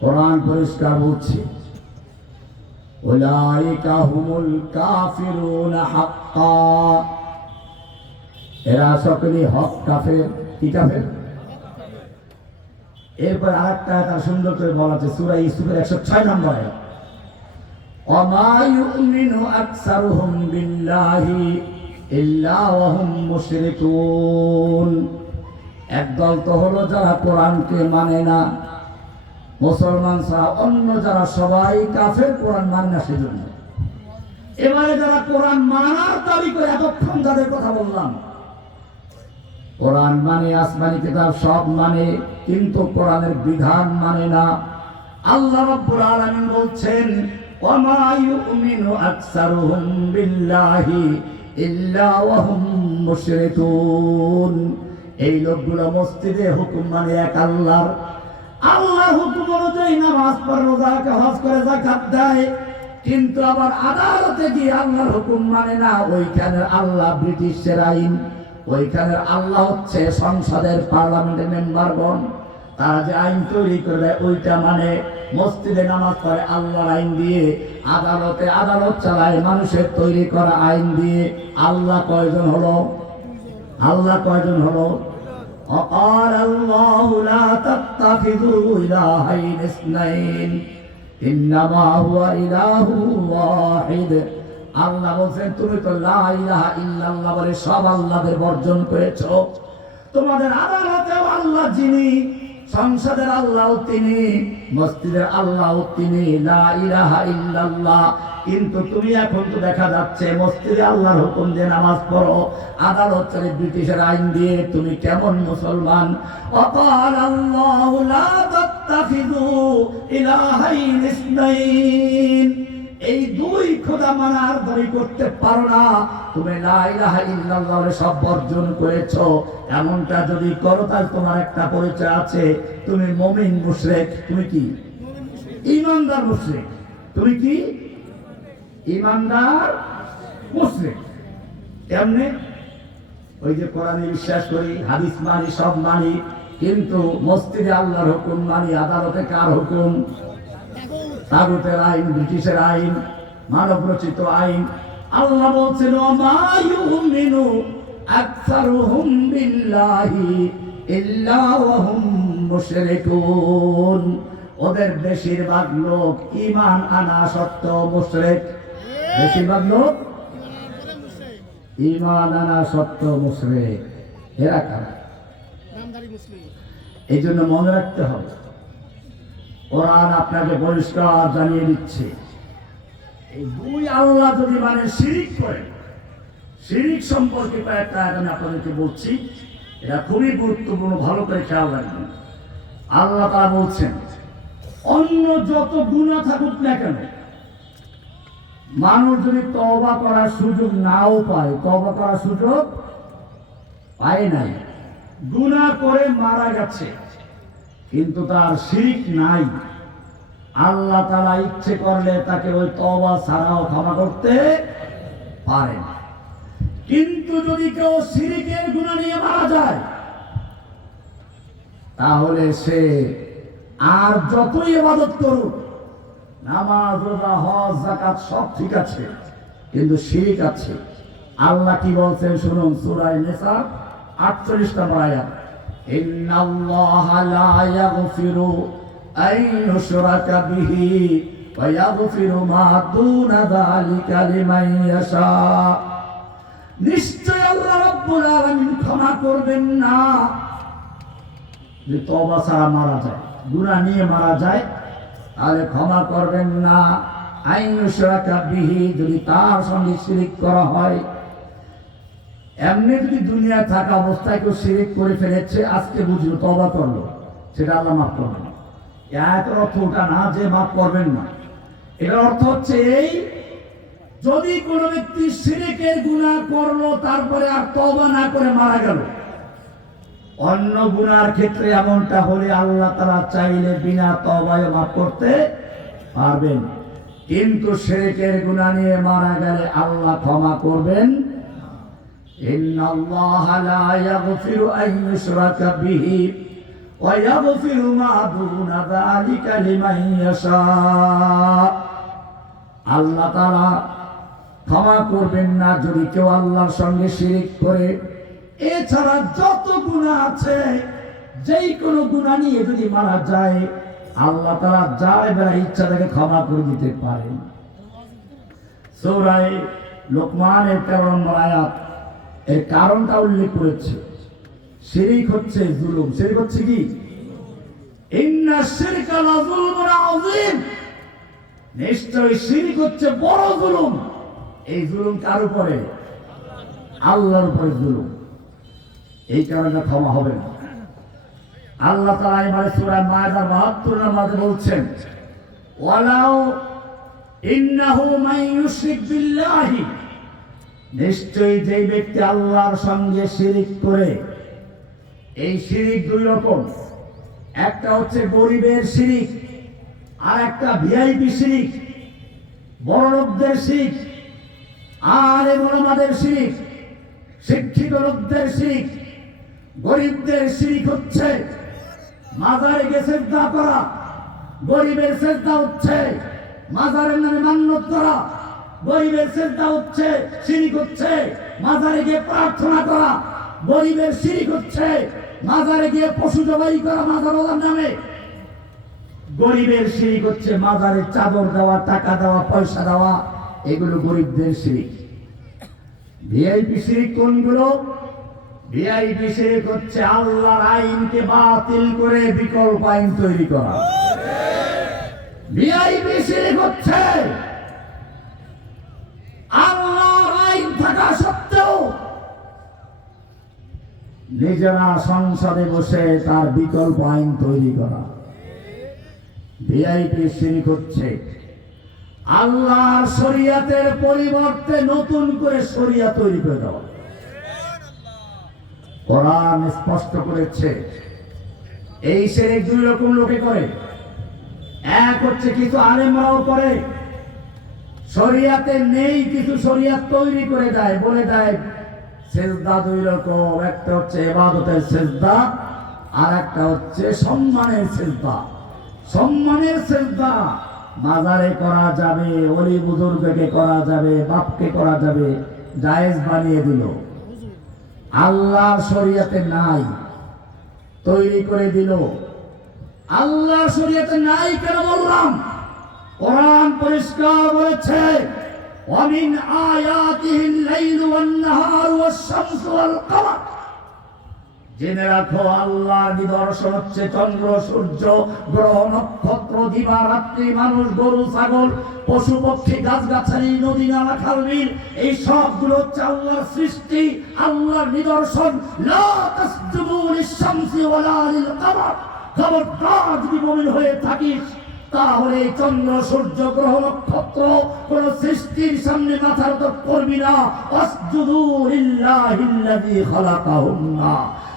কোরআন পরিষ্কার বলছে, উলাইকা হুমুল কাফিরুনা হাক্কা, এরা সকলেই হক কাফের। কি কাফের? এরপর আরেকটা তার সুন্দর করে বলা আছে সূরা ইউসুফের 106 নম্বর আয়াত, ওয়ামা ইউমিনু আকসারুহুম বিল্লাহি ইল্লা ওয়া হুম মুশরিকুন। একদল তো হলো যারা কোরআনকে মানে না, মুসলমান ছাড়া অন্য যারা সবাই কাফের, কোরআন মানে না সেজন্য। এবারে যারা কোরআন মানার দাবি করে, এতক্ষণ যাদের কথা বললাম, কোরআন মানে, আসমানি কিতাব সব মানে, কিন্তু কোরআনের বিধান মানে না। আল্লাহ রাব্বুল আলামিন বলছেন, ওয়ামা ইউমিনু আকসারুহুম বিল্লাহি ইল্লা ওয়া হুম মুশরিকুন। এই লোকগুলো মসজিদে হুকুম মানে এক আল্লাহর, আল্লাহর হুকুম অনুযায়ী নামাজ পড়ে, রোজা রাখে, হজ করে, যাকাত দেয়, কিন্তু আবার আদালতে গিয়ে আল্লাহর হুকুম মানে না। ওইখানে আল্লাহ ব্রিটিশের আইন, ওইখানে আল্লাহ হচ্ছে সংসদের পার্লামেন্টের মেম্বারগণ, তারা যে আইন তৈরি করে ওইটা মানে। মসজিদে নামাজ পড়ে আল্লাহর আইন দিয়ে, আদালতে আদালত চালায় মানুষের তৈরি করা আইন দিয়ে। আল্লাহ কয়জন হলো? আল্লাহ কয়জন হলো? وقال الله لا تتخذوا إلهين اثنين إنما هو إله واحد। আল্লাহ বলছেন, তুমি তো লা ইলাহা ইল্লাল্লাহ বলে সব আল্লাহদের বর্জন করেছো। তোমাদের আদালতেও আল্লাহ যিনি, সংসদের আল্লাহ তিনি, মসজিদের আল্লাহ তিনি, লা ইলাহা ইল্লাল্লাহ। কিন্তু তুমি এখন তো দেখা যাচ্ছে মসজিদে আল্লাহর হুকুম দিয়ে নামাজ পড়ো, আদালত চলে ব্রিটিশের আইন দিয়ে। তুমি কেমন মুসলমান? ওয়াকাল আল্লাহু লা তাত্তাখিযু ইলাহাইন ইসনাইন। এই দুই খোদা মানার দাবি করতে পারো না, তুমি লা ইলাহা ইল্লাল্লাহ সব বর্জন করেছো। এমনটা যদি করো তাহলে তোমার একটা পরিচয় আছে, তুমি মুমিন মুশরিক। তুমি কি? ঈমানদার মুশরিক। তুমি কি? ঈমানদার মুশরিক। কেমনে? ওই যে কোরআনে বিশ্বাস করি, হাদিস মানি, সব মানি, কিন্তু মসজিদে আল্লাহর হুকুম মানি, আদালতে কার হুকুম? তাগুতের আইন, ব্রিটিশের আইন, মানব রচিত আইন। আল্লাহ বলছেন, ওয়ামা ইউমিনু আকসারুহুম বিল্লাহি ইল্লা ওয়া হুম মুশরিকুন। ওদের বেশিরভাগ লোক ঈমান আনা সত্ত্বেও মুশরিক। বেশিরভাগ লোক ঈমান আনা সত্ত্বেও মুশরিক। এরা কারা? এই জন্য মনে রাখতে হবে, কোরআন আপনাকে পরিষ্কার জানিয়ে দিচ্ছে, এই দুই আল্লাহ যদি মানে শিরিক করে, শিরিক সম্পর্কে কয়েকটা আমি আপনাদেরকে বলছি, এটা খুবই গুরুত্বপূর্ণ, ভালো করে খেয়াল রাখবেন। আল্লাহ তাআলা বলছেন, অন্য যত গুনাহ থাকুক না কেন, মানুষ যদি তওবা করার সুযোগ নাও পায়, তওবা করার সুযোগ পায় নাই, গুনাহ করে মারা গেছে, কিন্তু তার শিরিক নাই, আল্লাহ তাআলা ইচ্ছে করলে তাকে ওই তওবা ছাড়াও ক্ষমা করতে পারেন। কিন্তু যদি কেউ শিরিকের গুনাহ নিয়ে মারা যায়, তাহলে সে আর যতই ইবাদত করুক, নামাজ, রোজা, হজ, যাকাত সব ঠিক আছে, কিন্তু শিরিক আছে। আল্লাহ কি বলছেন শুনুন, সূরা নিসা 48 নম্বর আয়াত, ইন্নাল্লাহা লা ইয়াগফিরু আন ইউশরাকা বিহি ওয়া ইয়াগফিরু মা দুনা যালিকা লিমান ইয়াশা। নিশ্চয় আল্লাহ রাব্বুল আলামিন ক্ষমা করবেন না যদি তওবা ছাড়া মারা যায়, গুনাহ নিয়ে মারা যায়, তাহলে ক্ষমা করবেন না। আন ইউশরাকা বিহি, যদি তার সঙ্গে শিরিক করা হয়। এমনি যদি দুনিয়া থাকা অবস্থায় কেউ শিরিক করে ফেলেছে, আজকে বুঝলো, তওবা করলো, সেটা আল্লাহ মাফ করবেন। এর অর্থ ওটা না যে মাফ করবেন না। এটার অর্থ হচ্ছে এই, যদি কোনো ব্যক্তি শিরিকের গুনাহ করলো, তারপরে আর তওবা না করে মারা গেল, অন্য গুনার ক্ষেত্রে এমনটা হলে আল্লাহ তাআলা চাইলে বিনা তওবায় মাফ করতে পারবেন, কিন্তু শিরকের গুনাহ নিয়ে মারা গেলে আল্লাহ ক্ষমা করবেন। ইন্নাল্লাহা লা ইয়াগফিরু আন ইউশরাকা বিহি ওয়া ইয়াগফিরু মা দুনা যালিকা লিমান ইয়াশা। আল্লাহ তাআলা ক্ষমা করবেন না যদি কেউ আল্লাহর সঙ্গে শিরিক করে, এছাড়া যত গুনাহ আছে, যেই কোনো গুনাহ নিয়ে যদি মারা যায় আল্লাহ তাআলা যার বেলা ইচ্ছা তাকে ক্ষমা করে দিতে পারেন। সূরা লোকমানের 13 নম্বর আয়াত এর কারণটা উল্লেখ করেছে। শিরক হচ্ছে জুলুম। শিরক হচ্ছে কি? ইন্না শিরকা লাযুলমুন আযীম। নিশ্চয়ই শিরক হচ্ছে বড় জুলুম। এই জুলুম কার উপরে? আল্লাহর উপরে জুলুম। এই কারণে ক্ষমা হবে না। আল্লাহ তাআলা এবারে সূরা মায়েদার 72 নম্বরে বলছেন, ওয়ালাউ ইন্নাহু মান ইউশরিক বিল্লাহি, নিশ্চয়ই যে ব্যক্তি আল্লাহর সঙ্গে শিরিক করে, এই শিরিক দুই রকম, একটা হচ্ছে গরিবের শিরিক আর একটা ভিআইপি শিরিক, বড় লোকদের শিরিক আর ওলামাদের শিরিক, শিক্ষিত লোকদের শিরিক। গরিবদের শিরিক হচ্ছে মাজারে গিয়ে সিজদা করা, গরিবের সিজদা হচ্ছে মাজারের নামে মান্যত করা, গরিবের সিজদা হচ্ছে শিরিক হচ্ছে মাজারে গিয়ে প্রার্থনা করা, গরিবের শিরিক হচ্ছে মাজারে গিয়ে পশু জবাই করা মাজারওয়ালার নামে, গরিবের শিরিক হচ্ছে মাজারে চাদর দেওয়া, টাকা দেওয়া, পয়সা দেওয়া, এগুলো গরিবদের শিরিক। ভিআইপি শিরিক কোনগুলো? ভিআইপি শিরিক হচ্ছে আল্লাহর আইনকে বাতিল করে বিকল্প আইন তৈরি করা। ভিআইপি শিরিক হচ্ছে আল্লাহর আইন থাকা সত্ত্বেও নিজেরা সংসদে বসে তার বিকল্প আইন তৈরি করা। ভিআইপি শিরিক হচ্ছে আল্লাহর শরীয়তের পরিবর্তে নতুন করে শরীয়ত তৈরি করে দেওয়া। কোরআন স্পষ্ট করেছে এই শিরিক দুই রকম লোকে করে। এক হচ্ছে কিছু আলেমরাও করে, শরীয়তে নেই কিছু শরীয়ত তৈরি করে দেয়, বলে দেয় সিজদা দুই রকম, একটা হচ্ছে ইবাদতের সিজদা আর একটা হচ্ছে সম্মানের সিজদা। সম্মানের সিজদা মাজারে করা যাবে, ওলি বুজুর্গকে করা যাবে, বাপকে করা যাবে, জায়েজ বানিয়ে দিল। আল্লাহর শরীয়তে নাই, তৈরি করে দিল। আল্লাহর শরীয়তে নাই কেন বললাম? কোরআন পরিষ্কার বলেছে, ওয়ামিন আয়াতিহিল লাইলু ওয়ান নাহারু ওয়াশ-শামসু ওয়াল কমার। জেনে রাখো আল্লাহর নিদর্শন হচ্ছে চন্দ্র, সূর্য, গ্রহ, নক্ষত্র, দিবা রাত্রি, মানুষ, গরু, ছাগল, পশু পক্ষী, গাছগাছালি, নদী, নালা, খাল, বিল, এই সবগুলো হচ্ছে আল্লাহর সৃষ্টি, আল্লাহর নিদর্শন। লা তাসজুদু লিশ-শামসি ওয়ালা লিল-কমার। খবরদার যদি মুমিন হয়ে থাকিস তাহলে চন্দ্র, সূর্য, গ্রহ, নক্ষত্র কোন সৃষ্টির সামনে মাথা নত করবি না। আসজুদু লিল্লাহিল্লাযী খালাকাহুন্না,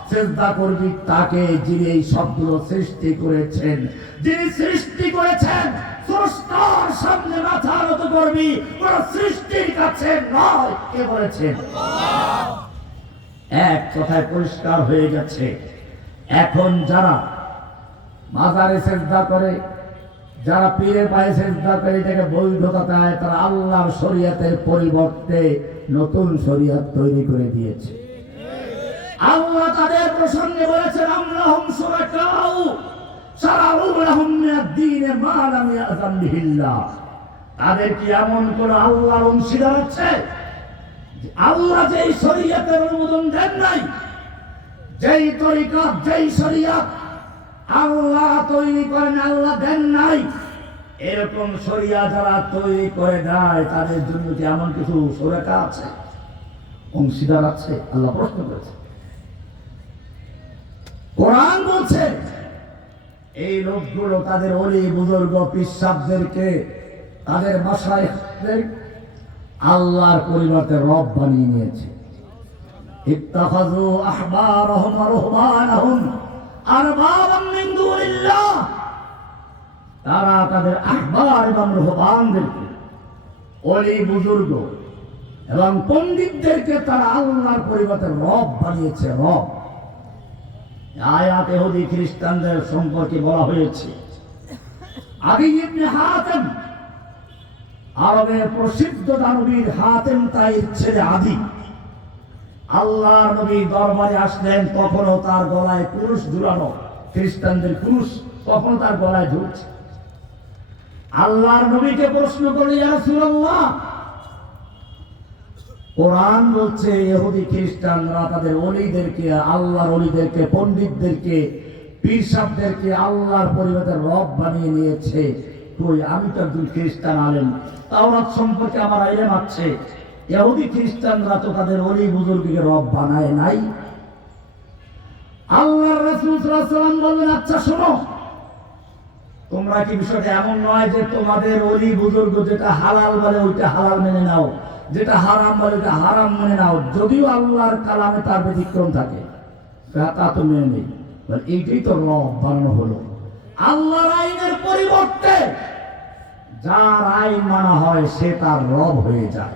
সিজদা করবি তাকে যিনি এই সবগুলো সৃষ্টি করেছেন। যিনি সৃষ্টি করেছেন স্রষ্টার সামনে মাথা নত করবি, কোন সৃষ্টির কাছে নয়। কে বলেছেন? আল্লাহ। এক কথায় পরিষ্কার হয়ে গেছে। এখন যারা মাজারে সিজদা করে, যারা পীরের পায়ে সিজদা করে, এটাকে বৈধতা দেয়, তারা আল্লাহর শরীয়তের পরিবর্তে নতুন শরীয়ত তৈরি করে দিয়েছে। আল্লাহ তাদের প্রসঙ্গে বলেছেন, আমলাহুম শুরাকাউ শারাউ লাহুম মিনাদ-দীনি মা লাম ইয়াযান বিহিল্লাহ। তাদের কি এমন কোন আল্লাহর অংশীদার আছে? আল্লাহ যেই শরীয়তের অনুমোদন দেন নাই, যেই তরিকত, যেই শরীয়ত আল্লাহ তৈরি করেন, আল্লাহ দেন নাই, এরকম শরিয়া যারা তৈরি করে দেয় তাদের জন্য কি এমন কিছু শরীয়ত আছে, অংশীদার আছে? আল্লাহ প্রশ্ন করেছে। কোরআন বলছে এই লোকগুলো তাদের ওলি বুজুর্গ পিসাবদেরকে, তাদের মাশায়েখদের আল্লাহর পরিবর্তে রব বানিয়ে নিয়েছে। ইত্তাখাযু আহবারহুম ওয়া রুহবানাহুম আরবাবাম মিন দুনিল্লাহ। তারা তাদের আহবার এবং রুহবানদেরকে, ওলি বুজুর্গ এবং পণ্ডিতদেরকে তারা আল্লাহর পরিবর্তে রব বানিয়েছে। রব আয়াত ইহুদি খ্রিস্টানদের সম্পর্কে বলা হয়েছে। আদি ইবনে হাতেম, আরবের প্রসিদ্ধ দানবীর হাতেম তাইর ছেলে আদি, আল্লাহর নবী দরবারে আসলেন, তখনও তার গলায় কুরুশ ঝুলানো, খ্রিস্টানদের কুরুশ তখনও তার গলায় ঝুলছে। আল্লাহর নবীকে প্রশ্ন করলেন, ইয়া রাসূলুল্লাহ, কোরআন বলছে ইহুদি খ্রিস্টানরা তাদের ওলিদেরকে, আল্লাহর ওলিদেরকে, পণ্ডিতদেরকে, পীর সাহেবদেরকে আল্লাহর পরিবর্তে রব বানিয়ে নিয়েছে। কই, আমি তো একজন খ্রিস্টান আলেম, তাওরাত সম্পর্কে আমার ইলম আছে। ইহুদি খ্রিস্টানরা তো তাদের ওলি বুজুর্গকে রব বানায় নাই। আল্লাহর রাসূল সাল্লাল্লাহু আলাইহি ওয়াসাল্লাম বললেন, আচ্ছা শোনো, তোমরা কি বিষয়টা এমন নয় যে তোমাদের ওলি বুজুর্গ যেটা হালাল বলে ওইটা হালাল মেনে নাও, যেটা হারাম বলে ওইটা হারাম মেনে নাও, যদিও আল্লাহর কালামে তার ব্যতিক্রম থাকে, তা তো মেনে নেই। এইটাই তো রব বানানো হলো। আল্লাহর আইনের পরিবর্তে যার আইন মানা হয় সে তার রব হয়ে যায়।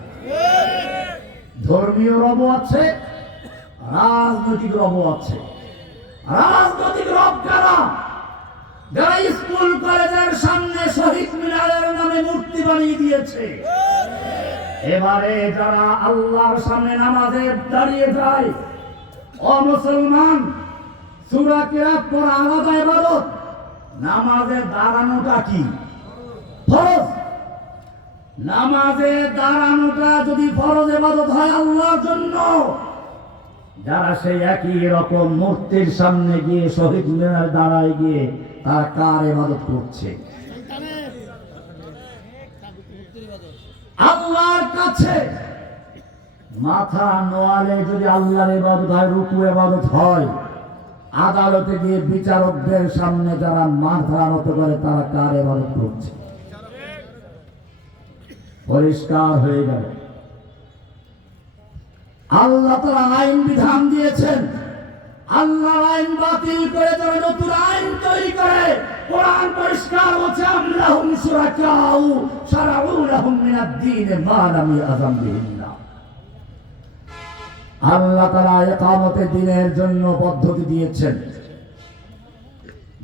ধর্মীয় রব আছে, রাজনৈতিক রব আছে। রাজনৈতিক রব কারা? যারা স্কুল কলেজের সামনে শহীদ মিনারের নামে মূর্তি বানিয়ে দিয়েছে। এবারে যারা আল্লাহর সামনে নামাজে দাঁড়িয়ে যায়, ও মুসলমান, সূরা কিরাত পড়া আলাদা ইবাদত, নামাজে দাঁড়ানোটা কি ফরজ। নামাজে দাঁড়ানোটা যদি ফরজ ইবাদত হয় আল্লাহর জন্য, যারা সেই একই রকম মূর্তির সামনে গিয়ে শহীদ মিনারে দাঁড়ায় গিয়ে তারা কার ইবাদত করছে? আল্লাহর কাছে মাথা নোয়ালে যদি আল্লাহর ইবাদত হয়, রুকু ইবাদত হয়, আদালতে গিয়ে বিচারকদের সামনে যারা মাথা নত করে তারা কার ইবাদত করছে? পরিষ্কার হয়ে গেল। আল্লাহ তাআলা আইন বিধান দিয়েছেন, আল্লাহর আইন বাতিল করে যারা নতুন আইন তৈরি করে, কোরআন পরিষ্কার বলছে, আল্লাহুম শুরাকাউ শারাউ লাহুম মিনাদ দীন মা লাম ইয়াযাম বিহিল্লাহ। আল্লাহ তাআলা ইকামতে দ্বীনের জন্য পদ্ধতি দিয়েছেন।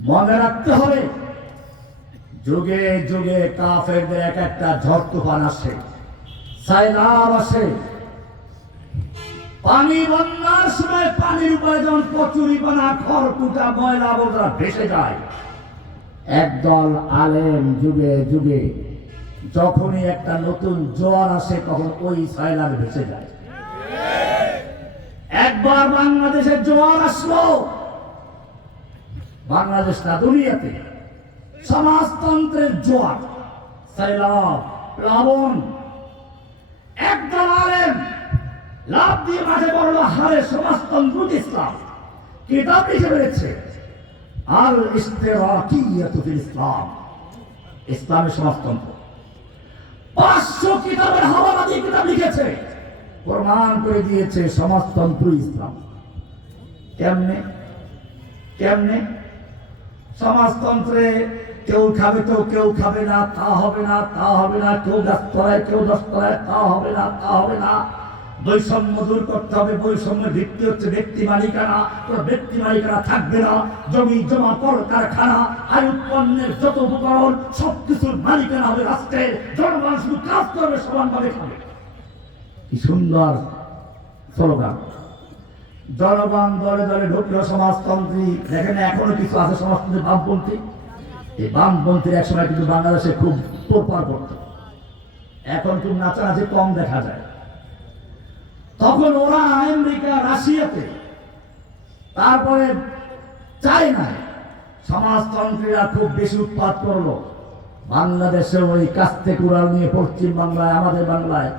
মনে রাখতে হবে, যুগে যুগে কাফেরদের এক একটা ঝড় তুফান আসে, সাইলাব আসে। পানি বন্যার সময় পানির উপরে যেমন কচুরি বানা, খড়কুটা, ময়লা আবর্জনা ভেসে যায়, একদল আলেম যুগে যুগে যখনই একটা নতুন জোয়ার আসে তখন ওই সাইলাব ভেসে যায়। একবার বাংলাদেশের জোয়ার আসলো, বাংলাদেশ না দুনিয়াতে সমাজতন্ত্রের জোয়ার, সাইলাব, প্লাবন। একদল আলেম লাভ দিয়ে মাঠে বলল, হারে সমাজতন্ত্র ইসলাম, কিতাব লিখে বেড়েছে, আল ইশতিরাকিয়াতু ফিল ইসলাম, ইসলামের সমাজতন্ত্র। 500 কিতাবের হাওয়ালা দিয়ে কিতাব লিখেছে, প্রমাণ করে দিয়েছে সমাজতন্ত্র ইসলাম। কেমনে কেমনে? সমাজতন্ত্রে কেউ খাবে তো কেউ খাবে না, তা হবে না, তা হবে না, কেউ গাছতলায় কেউ দশতলায়, তা হবে না, তা হবে না। বৈষম্য দূর করতে হবে, বৈষম্যের ভিত্তি হচ্ছে ব্যক্তি মালিকানা, কোনো ব্যক্তি মালিকানা থাকবে না। জমি জমা কল কারখানা আর উৎপন্নের যত উপকরণ সবকিছুর মালিকানা হবে রাষ্ট্রের। জনগণ শুধু কাজ করবে, সমানভাবে খাবে। কি সুন্দর স্লোগান! জনগণ দলে দলে ঢুকলো সমাজতন্ত্রী। দেখেন এখনো কিছু আছে সমাজতন্ত্রী বামপন্থী। এই বামপন্থীর একসময় কিন্তু বাংলাদেশে খুব তোলপাড় করত, এখন খুব নাচানাচি কম দেখা যায়। তখন ওরা আমেরিকা, রাশিয়াতে, তারপরে চায়নায় সমাজতন্ত্রীরা খুব বেশি উৎপাত করলো। বাংলাদেশে ওই কাস্তে কুড়াল নিয়ে পশ্চিম বাংলায়, আমাদের বাংলায়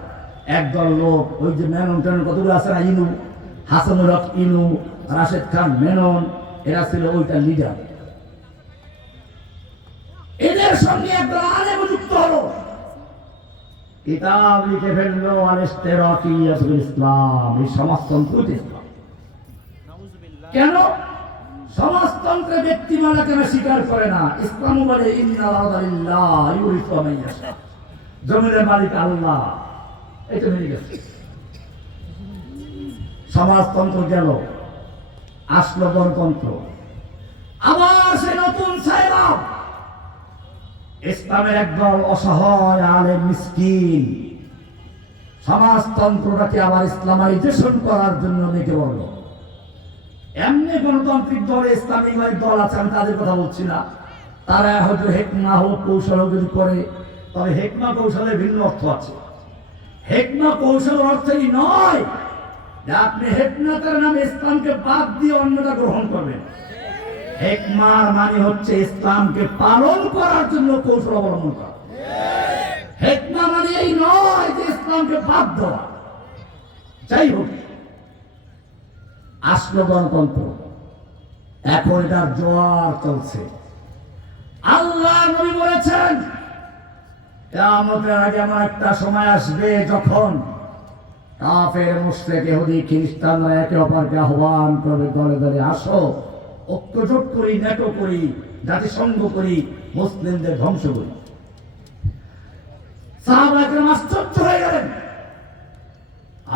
একদল লোক, ওই যে মেনন টেনন কতগুলো আছে না, ইনু, হাসানুল হক ইনু, রাশেদ খান মেনন, এরা ছিল ওইটা লিডার। এদের সঙ্গে একদল আলেম যুক্ত হলো, কিতাব লিখে ফেললো, আল ইশতিরাকিয়াতুল ইসলাম, এই সমাজতন্ত্র ইসলাম। কেন? সমাজতন্ত্রে ব্যক্তি মালিকানা স্বীকার করে না। ইসলাম বলে ইন্নাল আরদা লিল্লাহ ইউরিসু মান ইয়াশা, জমির মালিক আল্লাহ। এটা মেনে গেছে। সমাজতন্ত্র গেল, আসলো গণতন্ত্র। আবার সে নতুন সাইলাব, ইসলামের একদল অসহায় আলেম মিসকিন সমাজতন্ত্রটাকে আবার ইসলামাইজেশন করার জন্য মেতে বলল। এমনি গণতান্ত্রিক দলে ইসলামিক দল আছে, আমি তাদের কথা বলছি না। তারা হয়তো হেকমা হোক কৌশল যদি করে, তবে হেকমা কৌশলের ভিন্ন অর্থ আছে। হেকমা কৌশল অর্থই নয় যে আপনি হেকমাতের নামে ইসলামকে বাদ দিয়ে অন্যটা গ্রহণ করবেন। হেকমার মানে হচ্ছে ইসলামকে পালন করার জন্য কৌশল অবলম্বন করা। হেকমা মানে এই নয় যে ইসলামকে বাদ দেওয়া। যাই হোক, আসলো গণতন্ত্র, এখন এটার জোয়ার চলছে। আল্লাহ নবী বলেছেন কিয়ামতের আগে এমন একটা সময় আসবে যখন কাফের, মুশরিক, ইহুদি, খ্রিস্টানরা একে অপরকে আহ্বান করবে, দলে দলে আসো, ঐক্যজোট করি, ন্যাটো করি, জাতিসংঘ করি, মুসলিমদের ধ্বংস করি। সাহাবায়ে কেরাম আশ্চর্য হয়ে গেলেন।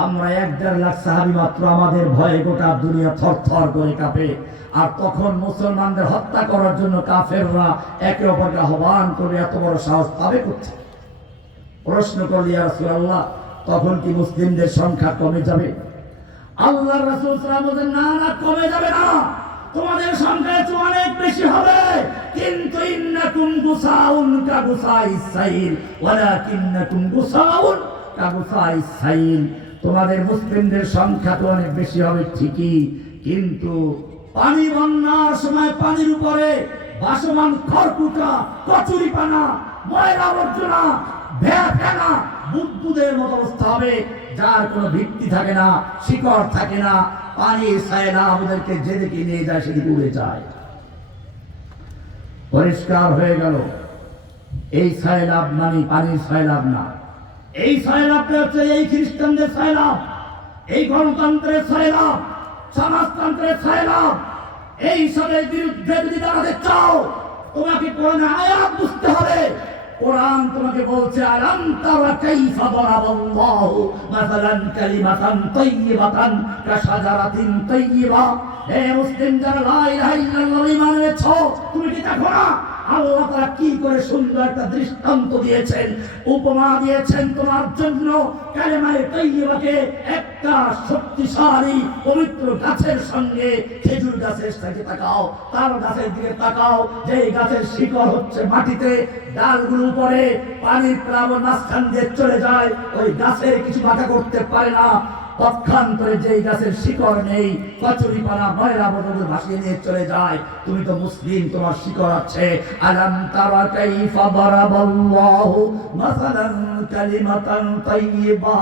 আমরা 1-1.5 লাখ সাহাবী মাত্র, আমাদের ভয়ে গোটা দুনিয়া থরথর করে কাঁপে। আর তখন মুসলমানদের হত্যা করার জন্য কাফেররা একে অপরকে আহ্বান করে, এত বড় সাহস পাবে কোথায়? প্রশ্ন করলি, ইয়া রাসূলুল্লাহ, তখন কি মুসলিমদের সংখ্যা কমে যাবে? আল্লাহর রাসূল সাল্লাল্লাহু আলাইহি ওয়াসাল্লাম বলেন, না না, কমে যাবে না, তোমাদের সংখ্যা অনেক বেশি হবে। কিন্তু ইন্নাকুম গুসাউন কা গুসাইস সাইল ওয়ালাকিন্নাকুম গুসাউন কা গুসাইস সাইল। তোমাদের মুসলিমদের সংখ্যা তো অনেক বেশি হবে ঠিকই, কিন্তু পানি বন্যার সময় পানির উপরে ভাসমান খড়কুটা, কচুরিপানা, ময়লা আবর্জনা, ফেনা, বুদবুদের মতো অবস্থা হবে, যার কোনো ভিত্তি থাকে না, শিকড় থাকে না। পানির সায়লা আমাদেরকে যেদিকে নিয়ে যায় সেদিকে উড়ে যায়। পরিষ্কার হয়ে গেল, এই সায়লাভ মানে পানির সায়লাভ না। এই সায়লাভটা হচ্ছে এই খ্রিস্টানদের সায়লাভ, এই গণতন্ত্রের সায়লাভ, সমাজতন্ত্রের সায়লাভ। এই সবের বিরুদ্ধে যদি দাঁড়াতে চাও, তোমাকে কোরআন আয়াত বুঝতে হবে। কোরআন তোমাকে বলছে, আলাম তারা কাইফা দারাবাল্লাহু মাসালান কালিমাতান তাইয়্যিবাতান কাশাজারাতিন তাইয়্যিবা। হে মুসলিম যারা লা ইলাহা ইল্লাল্লাহ ঈমান এনেছো, তুমি কি দেখো না আল্লাহ তাআলা কি করে সুন্দর একটা দৃষ্টান্ত দিয়েছেন, উপমা দিয়েছেন তোমার জন্য। কালেমায়ে তাইয়্যিবাকে একটা শক্তিশালী পবিত্র গাছের সঙ্গে, খেজুর গাছের সাথে তাকাও, তার গাছের দিকে তাকাও, যে গাছের শিকড় হচ্ছে মাটিতে, ডালগুলো উপরে, পানির প্লাবন মাঝখান দিয়ে চলে যায়, ওই গাছের কিছু বাঁকা করতে পারে না। পক্ষান্তরে যেই গাছের শিকড় নেই, কচুরিপানা, ময়লা আবর্জনা ভাসিয়ে নিয়ে চলে যায়। তুমি তো মুসলিম, তোমার শিকড় আছে। আলাম তারা কাইফা দারাবাল্লাহু মাসালান কালিমাতান তাইয়্যিবা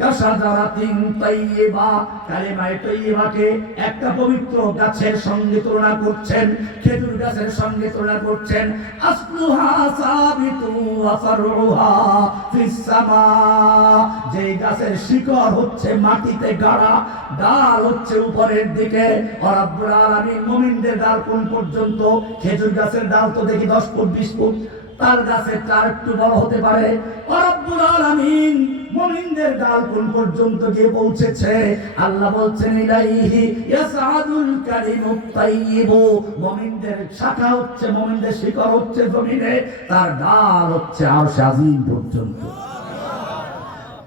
কাশাজারাতিন তাইয়্যিবা। কালিমায়ে তাইয়্যিবাকে একটা পবিত্র গাছের সঙ্গে তুলনা করছেন, খেজুর গাছের সঙ্গে তুলনা করছেন। আসলুহা সাবিতু ওয়া ফারউহা ফিস সামা। যেই গাছের শিকড় হচ্ছে মাটিতে গাড়া, ডাল হচ্ছে উপরের দিকে। রব্বুল আলামিন মুমিনদের ডাল কোন পর্যন্ত? খেজুর গাছের ডাল তো দেখি 10 ফুট 20 ফুট, তাল গাছের চার একটু বড় হতে পারে। রব্বুল আলামিন মুমিনদের ডাল কোন পর্যন্ত গিয়ে পৌঁছেছে? আল্লাহ বলছেন, ইলাইহি ইয়াসআদুল কালিমুত তাইয়্যিবু। মুমিনদের শাখা হচ্ছে, মুমিনদের শিকড় হচ্ছে জমিনে, তার ডাল হচ্ছে আরশ আজিম পর্যন্ত।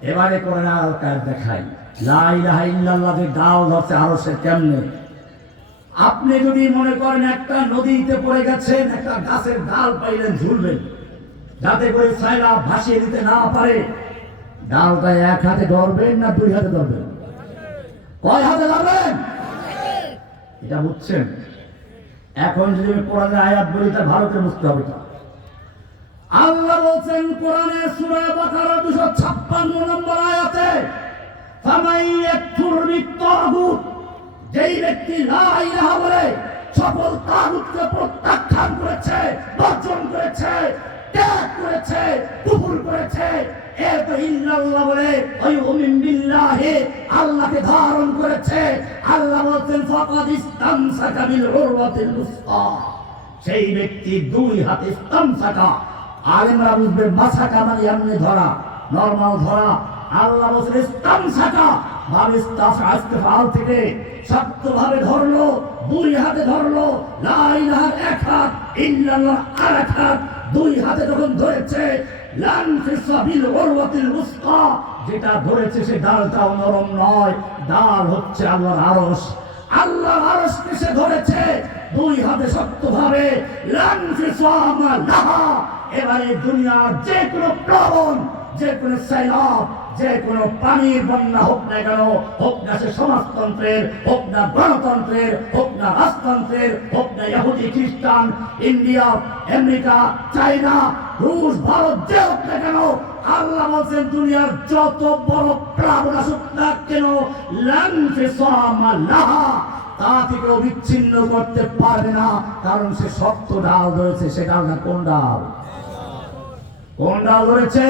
এবারে কোরআন আয়াত দেখাই, লা ইলাহা ইল্লাল্লাহর ডাল হচ্ছে আরশের কেমনে। আপনি যদি মনে করেন একটা নদীতে পড়ে গেছেন, একটা গাছের ডাল পাইলেন, ঝুলবেন যাতে করে সাইলা ভাসিয়ে দিতে না পারে, ডালটা 1 হাতে ধরবেন না 2 হাতে ধরবেন? কয় হাতে ধরবেন? এটা বুঝছেন? এখন যদি কোরআনের আয়াত বলি, তা ভালো করে বুঝতে হবে। আল্লাহ বলছেন কোরআনের সূরা বাকারা 256 নম্বর আয়াতে, ফামান ইয়াকফুর বিত-তাগুত, যেই ব্যক্তি লা ইলাহা বলে সকল তাগুতকে প্রত্যাখ্যান করেছে, বর্জন করেছে, ত্যাগ করেছে, কুফর করেছে, এত ইল্লাল্লাহ বলে ওই মুমিন বিল্লাহি, আল্লাহকে ধারণ করেছে। আল্লাহ বলছেন, ফাকাদ ইসতামসাকা বিল উরওয়াতিল উসকা। সেই ব্যক্তি 2 হাতে ইসতামসাকা, আলেমরা বুঝবে মাসাকা মানে এমনি ধরা, নরমাল ধরা। আল্লাহ বলছেন ইসতামসাকা, ভাবে ইস্তাফআল থেকে শক্তভাবে ধরলো, 2 হাতে ধরলো। লা ইলাহা 1 হাত, ইল্লাল্লাহ 2 হাত, 2 হাতে যখন ধরেছে, লানফিসা বিল উরওয়াতিল উসকা, যেটা ধরেছে সে ডালটাও নরম নয়, ডাল হচ্ছে আল্লাহর আরশ। আল্লাহর আরশকে সে ধরেছে দুই হাতে শক্তভাবে। লান ফিসামা লাহা। এবারে দুনিয়ার যে কোনো প্লাবন, যে কোনো সৈলাব, যে কোনো পানির বন্যা হোক না কেন, হোক না সে সমাজতন্ত্রের, হোক না গণতন্ত্রের, হোক না রাজতন্ত্রের, হোক না ইহুদি খ্রিস্টান, ইন্ডিয়া, আমেরিকা, চায়না, রুশ, ভারত, যে হোক না কেন, আল্লাহ বলছেন দুনিয়ার যত বড় প্লাবন আসুক না কেন, লান ফিসামা লাহা, তা থেকে বিচ্ছিন্ন করতে পারবে না। কারণ সে শক্ত ডাল ধরেছে। সে ডালটা কোন ডাল? কোন ডাল ধরেছে?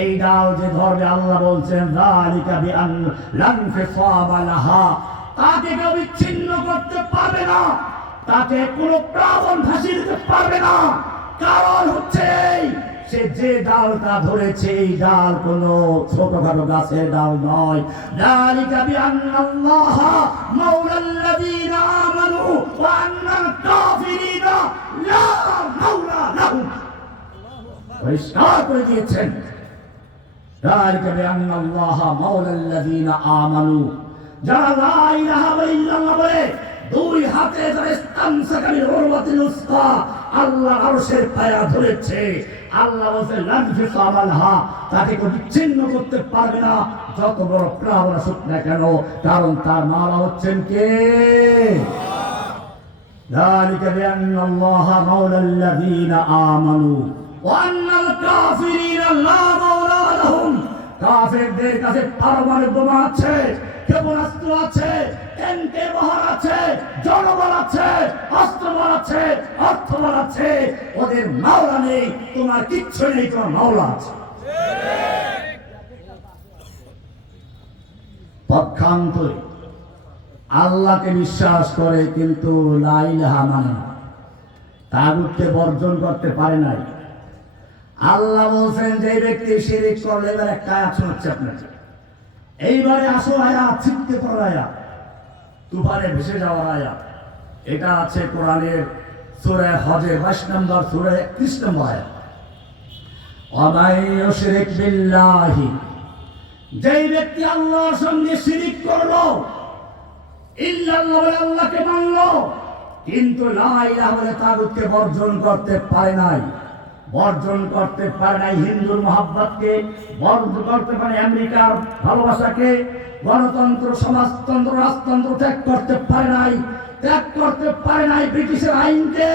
এই ডাল যে ধরবে, আল্লাহ বলছেন যালিকা বিআন লান ফিসামা লাহা, তাকে কেউ বিচ্ছিন্ন করতে পারবে না, তাকে কোনো প্লাবন ভাসিয়ে দিতে পারবে না। কারণ হচ্ছে সে যে ডালটা ধরেছে এই ডাল কোনো ছোটখাটো গাছের ডাল নয়। যালিকা বিআন্নাল্লাহা মাওলাল্লাযীনা আমানু ওয়া আন্নাল কাফিরিনা লা মাওলা লাহুম। পরিষ্কার করে দিয়েছেন, যালিকা বিআন্নাল্লাহা মাওলাল্লাযীনা আমানু, যারা লা ইলাহা ইল্লাল্লাহ বলে দুই হাতে যারা ইসতামসাকাবিল উরওয়াতিল উসকা, আল্লাহর আরশের পায়া ধরেছে, আল্লাহ বলেন লান ফিসামা লাহা, তাকে কেউ বিচ্ছিন্ন করতে পারবে না যত বড় প্লাবন আসুক না কেন। কারণ তার মাওলা হচ্ছেন কে? যালিকা বিআন্নাল্লাহা মাওলাল্লাযীনা আমানু ওয়া আন্নাল কাফিরিনা লা মাওলা লাহুম। কাফেরদের কাছে পারমাণবিক বোমা আছে, ক্ষেপণাস্ত্র আছে, ট্যাঙ্কের বহর আছে, জনবল আছে, অস্ত্রবল আছে, অর্থবল আছে। ওদের মাওলা নেই, তোমার কিচ্ছু নেই, তোমার মাওলা আছে। পক্ষান্তরে আল্লাহকে বিশ্বাস করে কিন্তু লা ইলাহা মানে না, তাগুতকে বর্জন করতে পারে নাই। আল্লাহ বলছেন যে ব্যক্তি শিরিক করলে, এবার একটা আয়াত শোনাচ্ছি আপনাকে, এইবারে আসল আয়াত, ছিটকে পড়ার আয়াত, তুফানে ভেসে যাওয়ার আয়াত। এটা আছে কোরআনের সূরা হজের 22 নম্বর সূরা 31 নম্বর আয়াত। ওয়ামাই ইউশরিক বিল্লাহি, যেই ব্যক্তি আল্লাহর সঙ্গে শিরিক করলো, ইল্লাল্লাহ বলে আল্লাহকে মানলো, কিন্তু লা ইলাহা বলে তাগুতকে বর্জন করতে পারে নাই, বর্জন করতে পারে নাই হিন্দুর মহাব্বতকে, বর্জন করতে পারে আমেরিকার ভালোবাসাকে, গণতন্ত্র, সমাজতন্ত্র, রাজতন্ত্র ত্যাগ করতে পারে নাই, ত্যাগ করতে পারে নাই ব্রিটিশের আইনকে,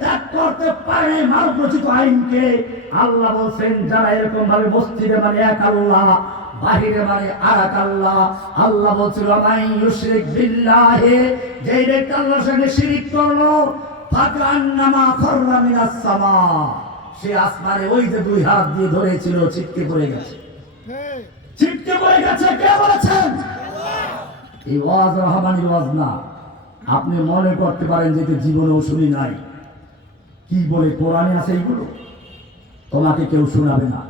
ত্যাগ করতে পারে নাই মানব রচিত আইনকে। আল্লাহ বলছেন যারা এরকম ভাবে মসজিদে মানে এক আল্লাহ, বাহিরে মানে আর এক আল্লাহ, আল্লাহ বলছিল ওয়ামাই ইউশরিক বিল্লাহি, যে ব্যক্তি আল্লাহর সঙ্গে শিরিক করলো, ফাকান্নামা খাররা মিনাস সামা, সে আসমানে ওই যে দুই হাত দিয়ে ধরেছিল ছিটকে পড়ে গেছে, ছিটকে পড়ে গেছে। কে বলেছেন? এই ওয়াজ রহমানির ওয়াজ না। আপনি মনে করতে পারেন যে জীবনেও শুনি নাই, কি বলে কোরআনে আছে এইগুলো, তোমাকে কেউ শোনাবে না,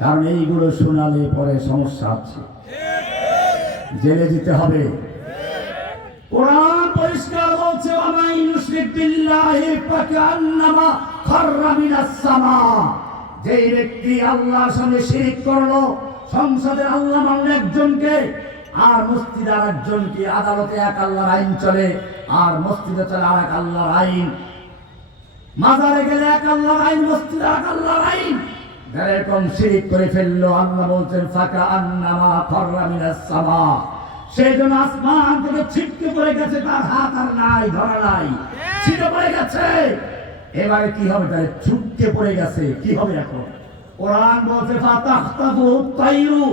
কারণ এইগুলো শোনালে পরে সমস্যা আছে, জেলে যেতে হবে। কোরআন পরিষ্কার বলছে ওয়ামাই ইউশরিক বিল্লাহি ফাকান্নামা খাররা মিনাস সামা, যেই ব্যক্তি আল্লাহর সঙ্গে শিরিক করলো, সংসদে আল্লাহ মানলো একজনকে, আর মসজিদে আর একজনকে, আদালতে এক আল্লাহর আইন চলে আর মসজিদে চলে আর এক আল্লাহর আইন, মাজারে গেলে এক আল্লাহর আইন, মসজিদে এক আল্লাহর আইন, এরকম শিরিক করে ফেললো। আল্লাহ বলছেন ফাকান্নামা খাররা মিনাস সামা, সেই জন্য আসমান থেকে ছিটকে পড়ে গেছে, তার হাত আর নাই, ধরা নাই, ছিটকে পড়ে গেছে। এবারে কি হবে? তাই ছুটকে পড়ে গেছে, কি হবে এখন? কোরআন বলছে ফাতাখতাফু তাইরু,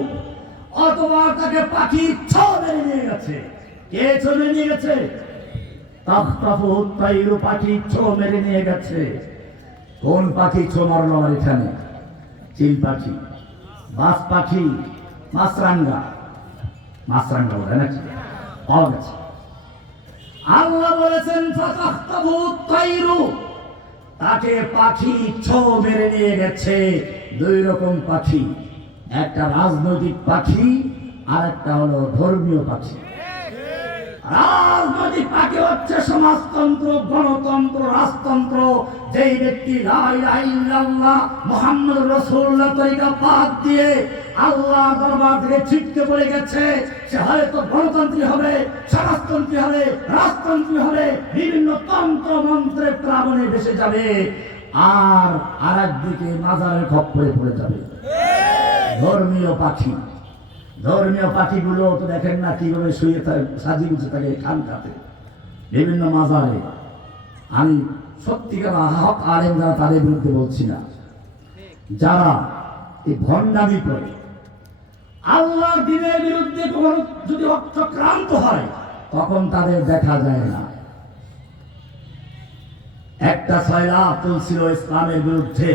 অথবা তাকে পাখি ছো মেরে নিয়ে গেছে। কে ছো মেরে নিয়ে গেছে? তাখতাফু তাইরু, পাখি ছো মেরে নিয়ে গেছে। কোন পাখি ছো মারলো আমার এখানে? চিল পাখি, বাস পাখি, মাছরাঙ্গা, মাছরাঙ্গা বলে নাকি পাওয়া গেছে। আল্লাহ বলেছেন ফাতাখতাফু তাইরু, তাকে পাখি ছো মেরে নিয়ে গেছে। দুই রকম পাখি, একটা রাজনৈতিক পাখি আর একটা হলো ধর্মীয় পাখি। রাজনৈতিক পার্টি হচ্ছে সমাজতন্ত্র, গণতন্ত্র, রাজতন্ত্র। যেই ব্যক্তি লা ইলাহা ইল্লাল্লাহ মুহাম্মদুর রাসূলুল্লাহ তরিকা বাদ দিয়ে আল্লাহ দরবার থেকে ছিটকে পড়ে গেছে, সে হয়তো গণতন্ত্রী হবে, সমাজতন্ত্রী হবে, রাজতন্ত্রী হবে, বিভিন্ন তন্ত্র মন্ত্রের প্লাবনে ভেসে যাবে, আর আরেকদিকে মাজারের খপ্পরে পড়ে যাবে। ধর্মীয় পাখি, ধর্মীয় পাখিগুলো তো দেখেন না কিভাবে শুয়ে থাকে, সাজিয়ে গুছে থাকে খানকাতে, বিভিন্ন মাজারে। আমি সত্যিকার হক আলেম যারা, তাদের বিরুদ্ধে বলছি না, যারা এই ভণ্ডামি করে আল্লাহর দ্বীনের বিরুদ্ধে কোনো যদি চক্রান্ত হয় তখন তাদের দেখা যায় না। একটা সয়লাব চলছিল ইসলামের বিরুদ্ধে,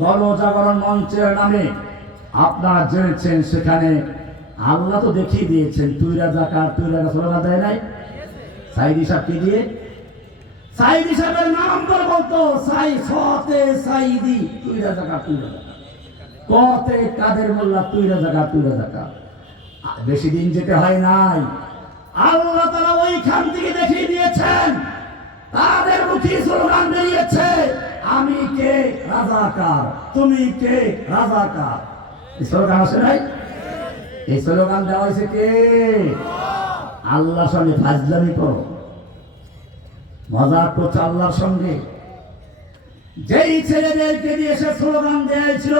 গণজাগরণ মঞ্চের নামে। আপনারা জেনেছেন সেখানে আল্লাহ তো দেখিয়ে দিয়েছেন, তুই রাজাকার, তুই রাজা স্লোগান দেয় নাই? সাইদি সাহেবকে দিয়ে, সাইদি সাহেবের নাম করে বলতো সাইদি, তুই রাজাকার, তুই রাজাকার, কতে কাদের মোল্লা, তুই রাজাকার, তুই রাজাকার। বেশি দিন যেতে হয় নাই, আল্লাহ তাআলা ওইখান থেকে দেখিয়ে দিয়েছেন, তাদের মুখে স্লোগান বেরিয়েছে, আমি কে রাজাকার, তুমি কে রাজাকার। এই স্লোগান আসে নাই? এই স্লোগান দেওয়া হয়েছে কে? আল্লাহর সঙ্গে ফাজলামি করো, মজাক করছো আল্লাহর সঙ্গে। যেই ছেলেদেরকে দিয়ে সে স্লোগান দেওয়াছিল,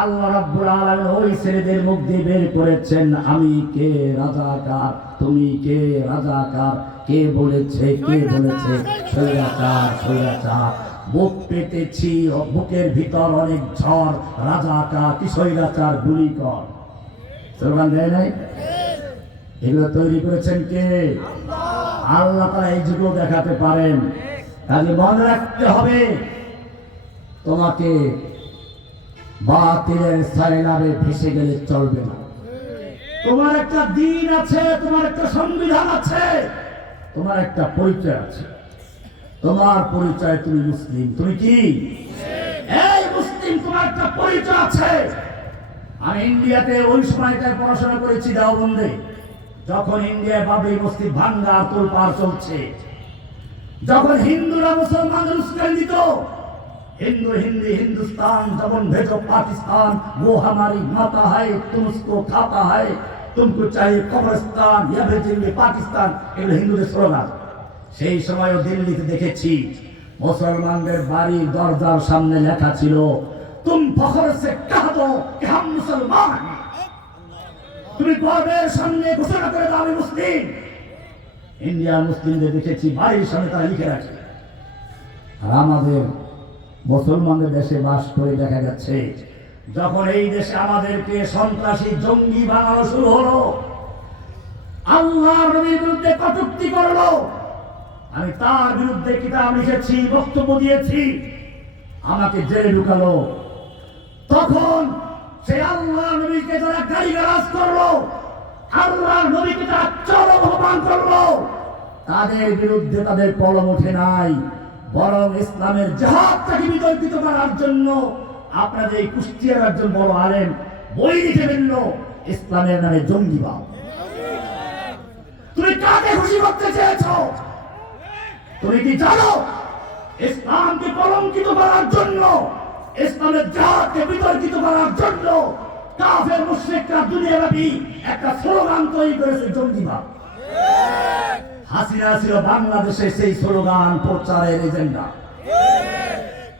আল্লাহ রাব্বুল আলামিন ওই ছেলেদের মুখ দিয়ে বের করেছেন, আমি কে রাজাকার, তুমি কে রাজাকার। কে বলেছে? কে বলেছে? স্বৈরাচার, স্বৈরাচার। বুক পেতেছি, বুকের ভিতর অনেক ঝড়, রাজাকার কি স্বৈরাচার, গুলি কর। স্লোগান দেয় নাই? এগুলো তৈরি করেছেন কে? আল্লাহ তাআলা এই যুগেও দেখাতে পারেন। কাজে মনে রাখতে হবে, তোমাকে বাতিলের সাইলাবে ভেসে গেলে চলবে না। তোমার একটা দিন আছে, তোমার একটা সংবিধান আছে, তোমার একটা পরিচয় আছে। তোমার পরিচয় তুমি মুসলিম। তুমি কি? এই মুসলিম, তোমার একটা পরিচয় আছে। আমি ইন্ডিয়াতে ওই সময়টায় পড়াশোনা করেছি দেওবন্দে, যখন ইন্ডিয়ায় বাবরি মসজিদ ভাঙ্গা তোলপাড় চলছে, যখন হিন্দুরা মুসলমানদের উস্কানি দিত, हिंदू हिंदी हिंदुस्तान जबन भेजो पाकिस्तान, वो हमारी माता है, तुम उसको खाता है, तुमको चाहिए कब्रिस्तान, या भेजेंगे पाकिस्तान। এগুলো হিন্দুদের স্লোগান। সেই সময়ও দিল্লিতে দেখেছি মুসলমানদের বাড়ি দরজার সামনে লেখা ছিল, তুম ফখর সে কহ দো कि हम মুসলমান। তুমি গর্বের সামনে ঘোষণা করে দাও আমি মুসলিম। ইন্ডিয়ার মুসলিমদের দেখেছি বাড়ির সামনে তারা লিখে রাখে। আর আমাদের মুসলমানদের দেশে বাস করে দেখা যাচ্ছে, যখন এই দেশে আমাদেরকে সন্ত্রাসী জঙ্গি বানানো শুরু হলো, আল্লাহর নবীর বিরুদ্ধে কটূক্তি করলো, আমি তার বিরুদ্ধে কিতাব লিখেছি, বক্তব্য দিয়েছি, আমাকে জেলে ঢুকালো। তখন সেই আল্লাহর নবীকে যারা গালিগালাজ করলো, আল্লাহর নবীকে যারা চরম অপমান করলো, তাদের বিরুদ্ধে তাদের কলম ওঠে নাই, বরং ইসলামের জিহাদটাকে বিতর্কিত করার জন্য আপনাদের এই কুষ্টিয়ার একজন বড় আলেম বই লিখে ফেলল, ইসলামের নামে জঙ্গিবাদ। তুমি কাকে খুশি করতে চেয়েছো? তুমি কি জানো ইসলামকে কলঙ্কিত করার জন্য, ইসলামের জিহাদকে বিতর্কিত করার জন্য কাফের মুশরিকরা দুনিয়াব্যাপী একটা স্লোগান তৈরি করেছে, জঙ্গিবাদ। হাসিনা ছিল বাংলাদেশে সেই স্লোগান প্রচারের এজেন্ডা।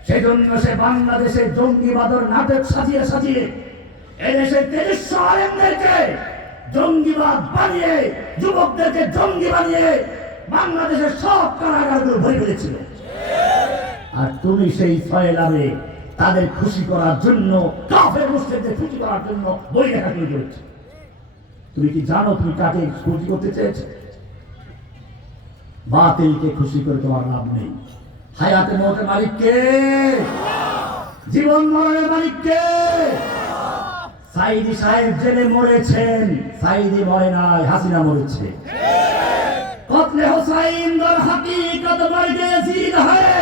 সেই জন্য সে বাংলাদেশে জঙ্গিবাদের নাটক সাজিয়ে সাজিয়ে এদেশে ৩০০ আলেমদেরকে জঙ্গিবাদ বানিয়ে, যুবকদেরকে জঙ্গি বানিয়ে বাংলাদেশের সব কারাগারগুলো ভরে ফেলেছিল। আর তুমি সেই সয়লাবে তাদের খুশি করার জন্য, কাফের মুশরিকদের খুশি করার জন্য বই লেখা শুরু করেছো। তুমি কি জানো তুমি কাকে খুশি করতে চেয়েছো? বাতিলকে খুশি করে তোমার লাভ নেই। হায়াতে মওতের মালিক কে? জীবন মরণের মালিক কে? সাইদি সাহেব জেলে মরেছেন, সাইদি মরে নাই, হাসিনা মরেছে। কতলে হুসাইন দর হकीकत मर्द यजीद है,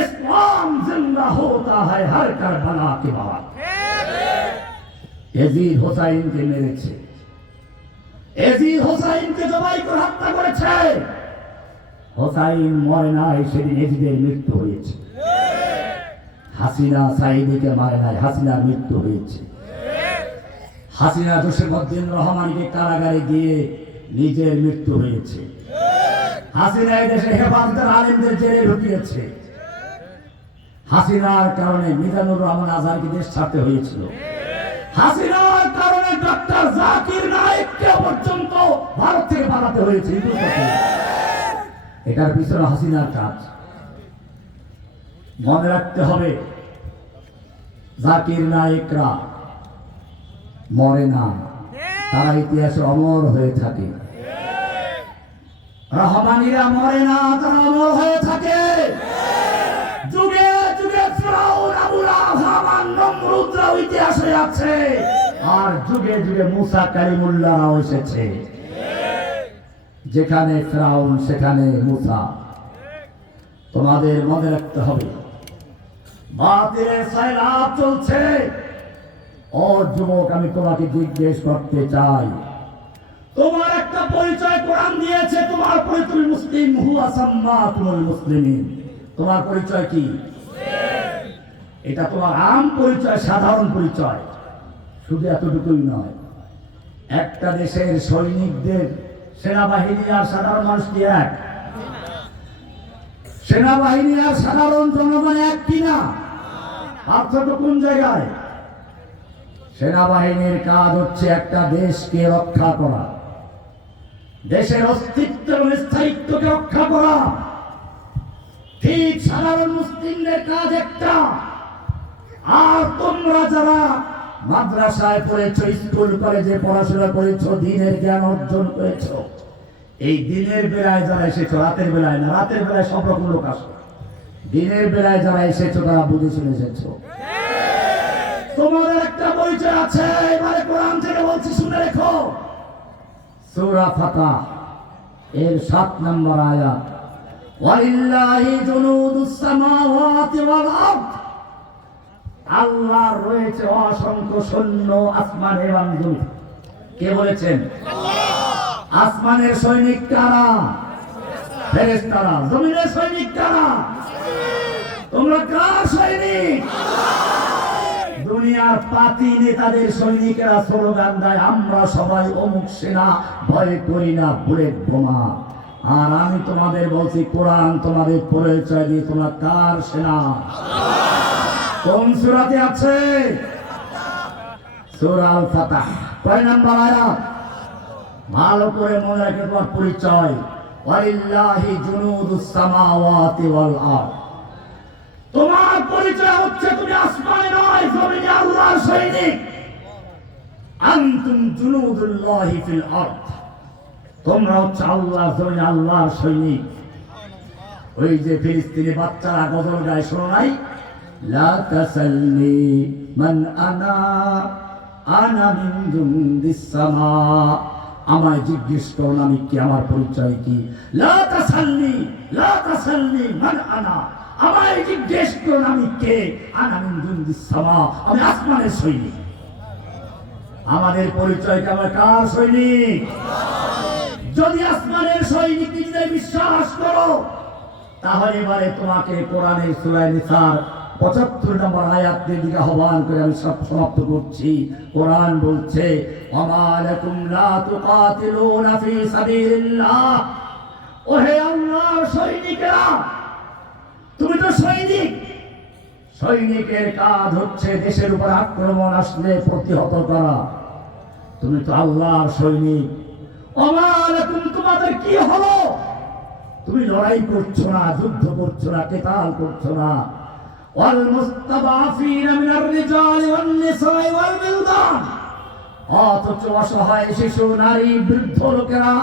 इस्लाम जिंदा होता है हर करबला के बाद। यजीद হুসাইনকে মেরেছে, এজিদ হোসাইনকে জবাই করে হত্যা করেছে। হোসাইন মরে নাই, সেদিন এজিদের মৃত্যু হয়েছে। হাসিনা সাইদিকে মারে নাই, হাসিনার মৃত্যু হয়েছে। হাসিনা জসিমউদ্দিন রহমানকে কারাগারে গিয়ে নিজের মৃত্যু হয়েছে। হাসিনা এই দেশে হেফাজতের আলেমদের জেলে ঢুকিয়েছে। হাসিনার কারণে মিজানুর রহমান আজহারকে দেশ ছাড়তে হয়েছিল। হাসিনার কারণে ডক্টর জাকির নায়েককে পর্যন্ত ভারত থেকে পালাতে হয়েছে। এটার পিছনে হাসিনার কাজ। মনে রাখতে হবে, জাকির নায়েকরা মরে না, তারা ইতিহাসে অমর হয়ে থাকে। রহমানিরা মরে না, তারা অমর হয়ে থাকে। যুগে যুগে ফিরআউন, আবু লাহাব, হামান, নমরুদরাও ইতিহাসে আছে, আর যুগে যুগে মুসা কালিমুল্লাহরাও এসেছে। যেখানে ফিরআউন সেখানে মুসা। তোমাদের মনে রাখতে হবে, বাতিলের সাইলাব চলছে। ও যুবক, আমি তোমাকে জিজ্ঞেস করতে চাই, তোমার একটা পরিচয় কোরআন দিয়েছে, তোমার পরিচয় মুসলিম, হুয়া সাম্মাকুমুল মুসলিমিন। তোমার পরিচয় কি? এটা তোমার আম পরিচয়, সাধারণ পরিচয়। শুধু এতটুকুই নয়, একটা দেশের সৈনিকদের, সেনাবাহিনী আর সাধারণ মানুষ কি এক? সেনাবাহিনী আর সাধারণ জনগণ এক কিনা? পার্থক্য কোন জায়গায়? সেনাবাহিনীর কাজ হচ্ছে একটা দেশকে রক্ষা করা, দেশের অস্তিত্ব এবং স্থায়িত্বকে রক্ষা করা। ঠিক সাধারণ মুসলিমদের কাজ একটা। আর তোমরা যারা মাদ্রাসায় পড়েছো, স্কুল কলেজে পড়াশোনা করেছো, দিনের জ্ঞান অর্জন করেছো, এই দিনের বেলায় যারা এসেছো, রাতের বেলায় না, রাতের বেলায় সব রকম লোক আসে, দিনের বেলায় যারা এসেছো তারা বুঝে শুনে এসেছো। তোমাদের একটা পরিচয় আছে। এবারে কোরআন থেকে বলছি, শুনে রেখো। সূরা ফাতহ এর 7 নম্বর আয়াত, ওয়ালিল্লাহি জুনুদুস সামাওয়াতি ওয়াল আরদ। আল্লাহর রয়েছে অসংখ্য সৈন্য আসমান এবং জমিনে। কে বলেছেন? আল্লাহ। আসমানের সৈনিক কারা? ফেরেশতারা। জমিনের সৈনিক কারা? তোমরা কার সৈনিক? দুনিয়ার পাতি নেতাদের সৈনিকেরা স্লোগান দেয়, আমরা সবাই অমুক সেনা, ভয় করি না বুলেট বোমা। আর আমি তোমাদের বলছি, কোরআন তোমাদের পরিচয় দিয়ে, তোমরা কার সেনা? কোন সূরাতে আছে? সূরা আল ফাতহ। কয় নাম্বার আয়াত? ভালো করে মনে রাখে তোমার পরিচয়, ওয়ালিল্লাহি জুনুদুস সামাওয়াতি ওয়াল আরদ। তোমার পরিচয় হচ্ছে তুমি আসমানে নয়, জমিনে আল্লাহর সৈনিক। আনতুম জুনুদুল্লাহি ফিল আরদ। তোমরা হচ্ছে আল্লাহ জমিনে আল্লাহর সৈনিক। ওই যে ফিলিস্তিনি বাচ্চারা গজল গায়, শোনো নাই? লা তাসালনি মান আনা, আনা মিন জুনদিস সামা। আমায় জিজ্ঞেস করো আমি কি, আমার পরিচয় কি? লা তাসালনি, লা তাসালনি মান আনা। আমায় জিজ্ঞেস করো আমি কে? আনা মিন জুনদিস সামা, আমি আসমানের সৈনিক। আমাদের পরিচয় কি? আমরা কার সৈনিক? যদি আসমানের সৈনিক নিজে বিশ্বাস করো, তাহলে এবারে তোমাকে কোরআনের সূরা নিসার 75 নম্বর আয়াতের দিকে আহ্বান করে আমি সমাপ্ত করছি। কোরআন বলছে, ওমা লাকুম লা তুকাতিলুনা ফি সাবিলিল্লাহ। ওহে আল্লাহর সৈনিকেরা, তুমি তো সৈনিক। সৈনিকের কাজ হচ্ছে দেশের উপর আক্রমণ আসলে প্রতিহত করা। তুমি তো আল্লাহর সৈনিক। ওমা লাকুম, তোমাদের কি হলো? তুমি লড়াই করছো না, যুদ্ধ করছো না, কিতাল করছো না। ওয়াল মুস্তাদাফিনা মিনার রিজালি ওয়ান নিসাই ওয়াল বিলদান। অথচ অসহায় শিশু, নারী, বৃদ্ধ লোকেরা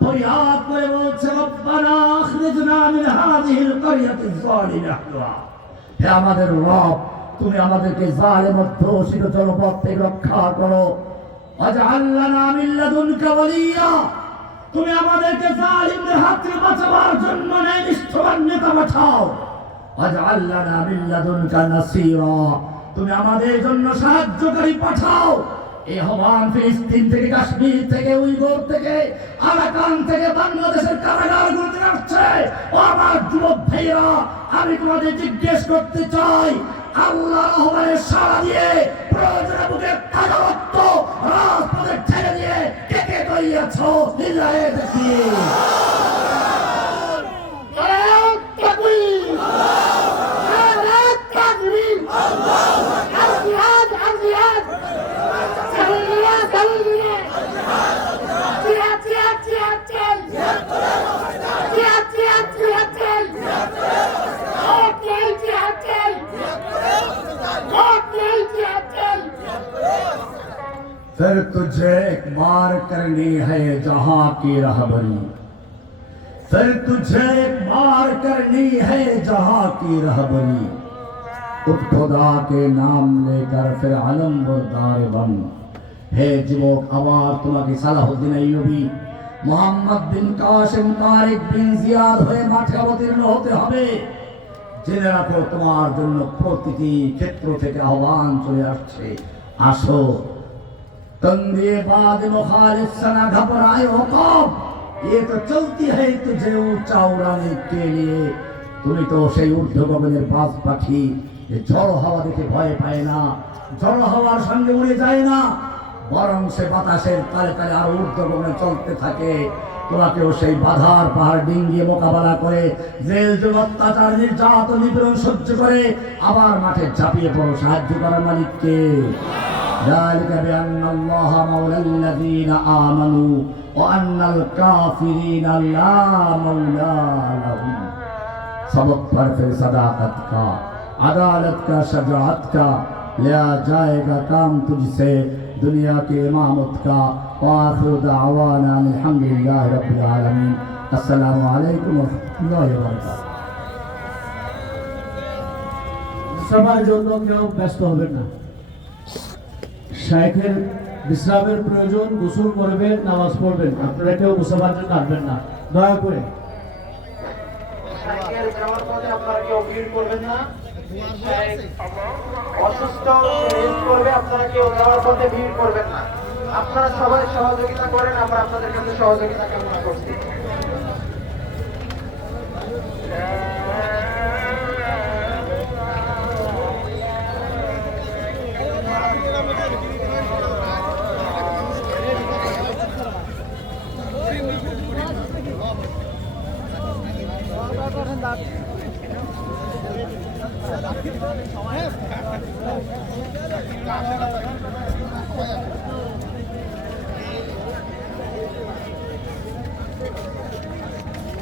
ফরিয়াদ করে বলছে, রব্বানা আখরিজনা মিন হাযিহিল ক্বরিয়াতিজ যালিমা আহলুহা। হে আমাদের রব, তুমি আমাদেরকে জালেম অধ্যুষিত জনপদ থেকে রক্ষা করো। ওয়াজআল লানা মিন লাদুনকা ওয়ালিয়্যা। তুমি আমাদেরকে জালিমদের হাত থেকে বাঁচাবার জন্য নিষ্ঠুর নেতা পাঠাও। ওয়াজআল লানা মিন লাদুনকা নাসীরা। তুমি আমাদের জন্য সাহায্যকারী পাঠাও। এই আহ্বান ফিলিস্তিন থেকে, কাশ্মীর থেকে, উইগুর থেকে, আরাকান থেকে, বাংলাদেশের কারাগারগুলোতে আসছে। ও আমার যুবক ভাইরা, আমি তোমাদের জিজ্ঞেস করতে চাই, আল্লাহর আহ্বানে সাড়া দিয়ে প্রয়োজনে বুকে তাজা রক্ত রাজপথে ঠেলে দিয়ে কে কে তৈরি আছো? ইসরায়েল দেখি फिर तुझे एक बार करनी है जहां की रहबरी, फिर तुझे एक बार करनी है जहां की रहबरी, उस खुदा के नाम लेकर फिर आलम बरदार बन। हे যুবক, আবার তোমাকে সালাহুদ্দিন আইয়ুবী, মোহাম্মদ বিন কাসেম, তারিক বিন জিয়াদ হয়ে মাঠে অবতীর্ণ হতে হবে। জেনে রাখো, তোমার জন্য প্রতিটি ক্ষেত্র থেকে আহ্বান চলে আসছে, আসো। कंधे बाद मुखालिफ सना घबराए हो कब, ये तो चलती है तुझे ऊंचा उड़ाने के लिए। তুমি তো সেই ঊর্ধ্ব গগনের বাজ পাখি, যে ঝড় হাওয়া দেখে ভয় পায় না, ঝড় হাওয়ার সঙ্গে উড়ে যায় না, বরং সে বাতাসের তালে তালে আর ঊর্ধ্ব গগনে চলতে থাকে। তোমাকেও সেই বাধার পাহাড় ডিঙ্গিয়ে মোকাবেলা করে, জেল জুল, অত্যাচার, নির্যাতন, নিপীড়ন সহ্য করে আবার মাঠে ঝাঁপিয়ে পড়ো। সাহায্য করার মালিককে। ذلك بأن الله مولى الذين آمنوا وأن الكافرين لا مولى لهم। सबक पर फिर सदाकत का, अदालत का, शजाअत का लिया जाएगा काम तुझसे, दुनिया की इमामत का। आखिर दावाना अल्हम्दुलिल्लाह रब्बिल आलमीन। अस्सलामु अलैकुम व रहमतुल्लाहि व बरकातुहू। সবার জন্য কেউ ব্যস্ত হবেন না। শাইখের বিশ্রামের প্রয়োজন, গোসল করবেন, নামাজ পড়বেন, আপনারা কেউ মুসাফার জন্য আসবেন না, দয়া করে। শাইখের যাওয়ার পথে আপনারা কেউ ভিড় করবেন না। শাইখ অসুস্থ, রেস্ট করবে, আপনারা কেউ যাওয়ার পথে ভিড় করবেন না। আপনারা সবাই সহযোগিতা করেন, আমরা আপনাদের কাছে সহযোগিতা কামনা করছি। Gracias.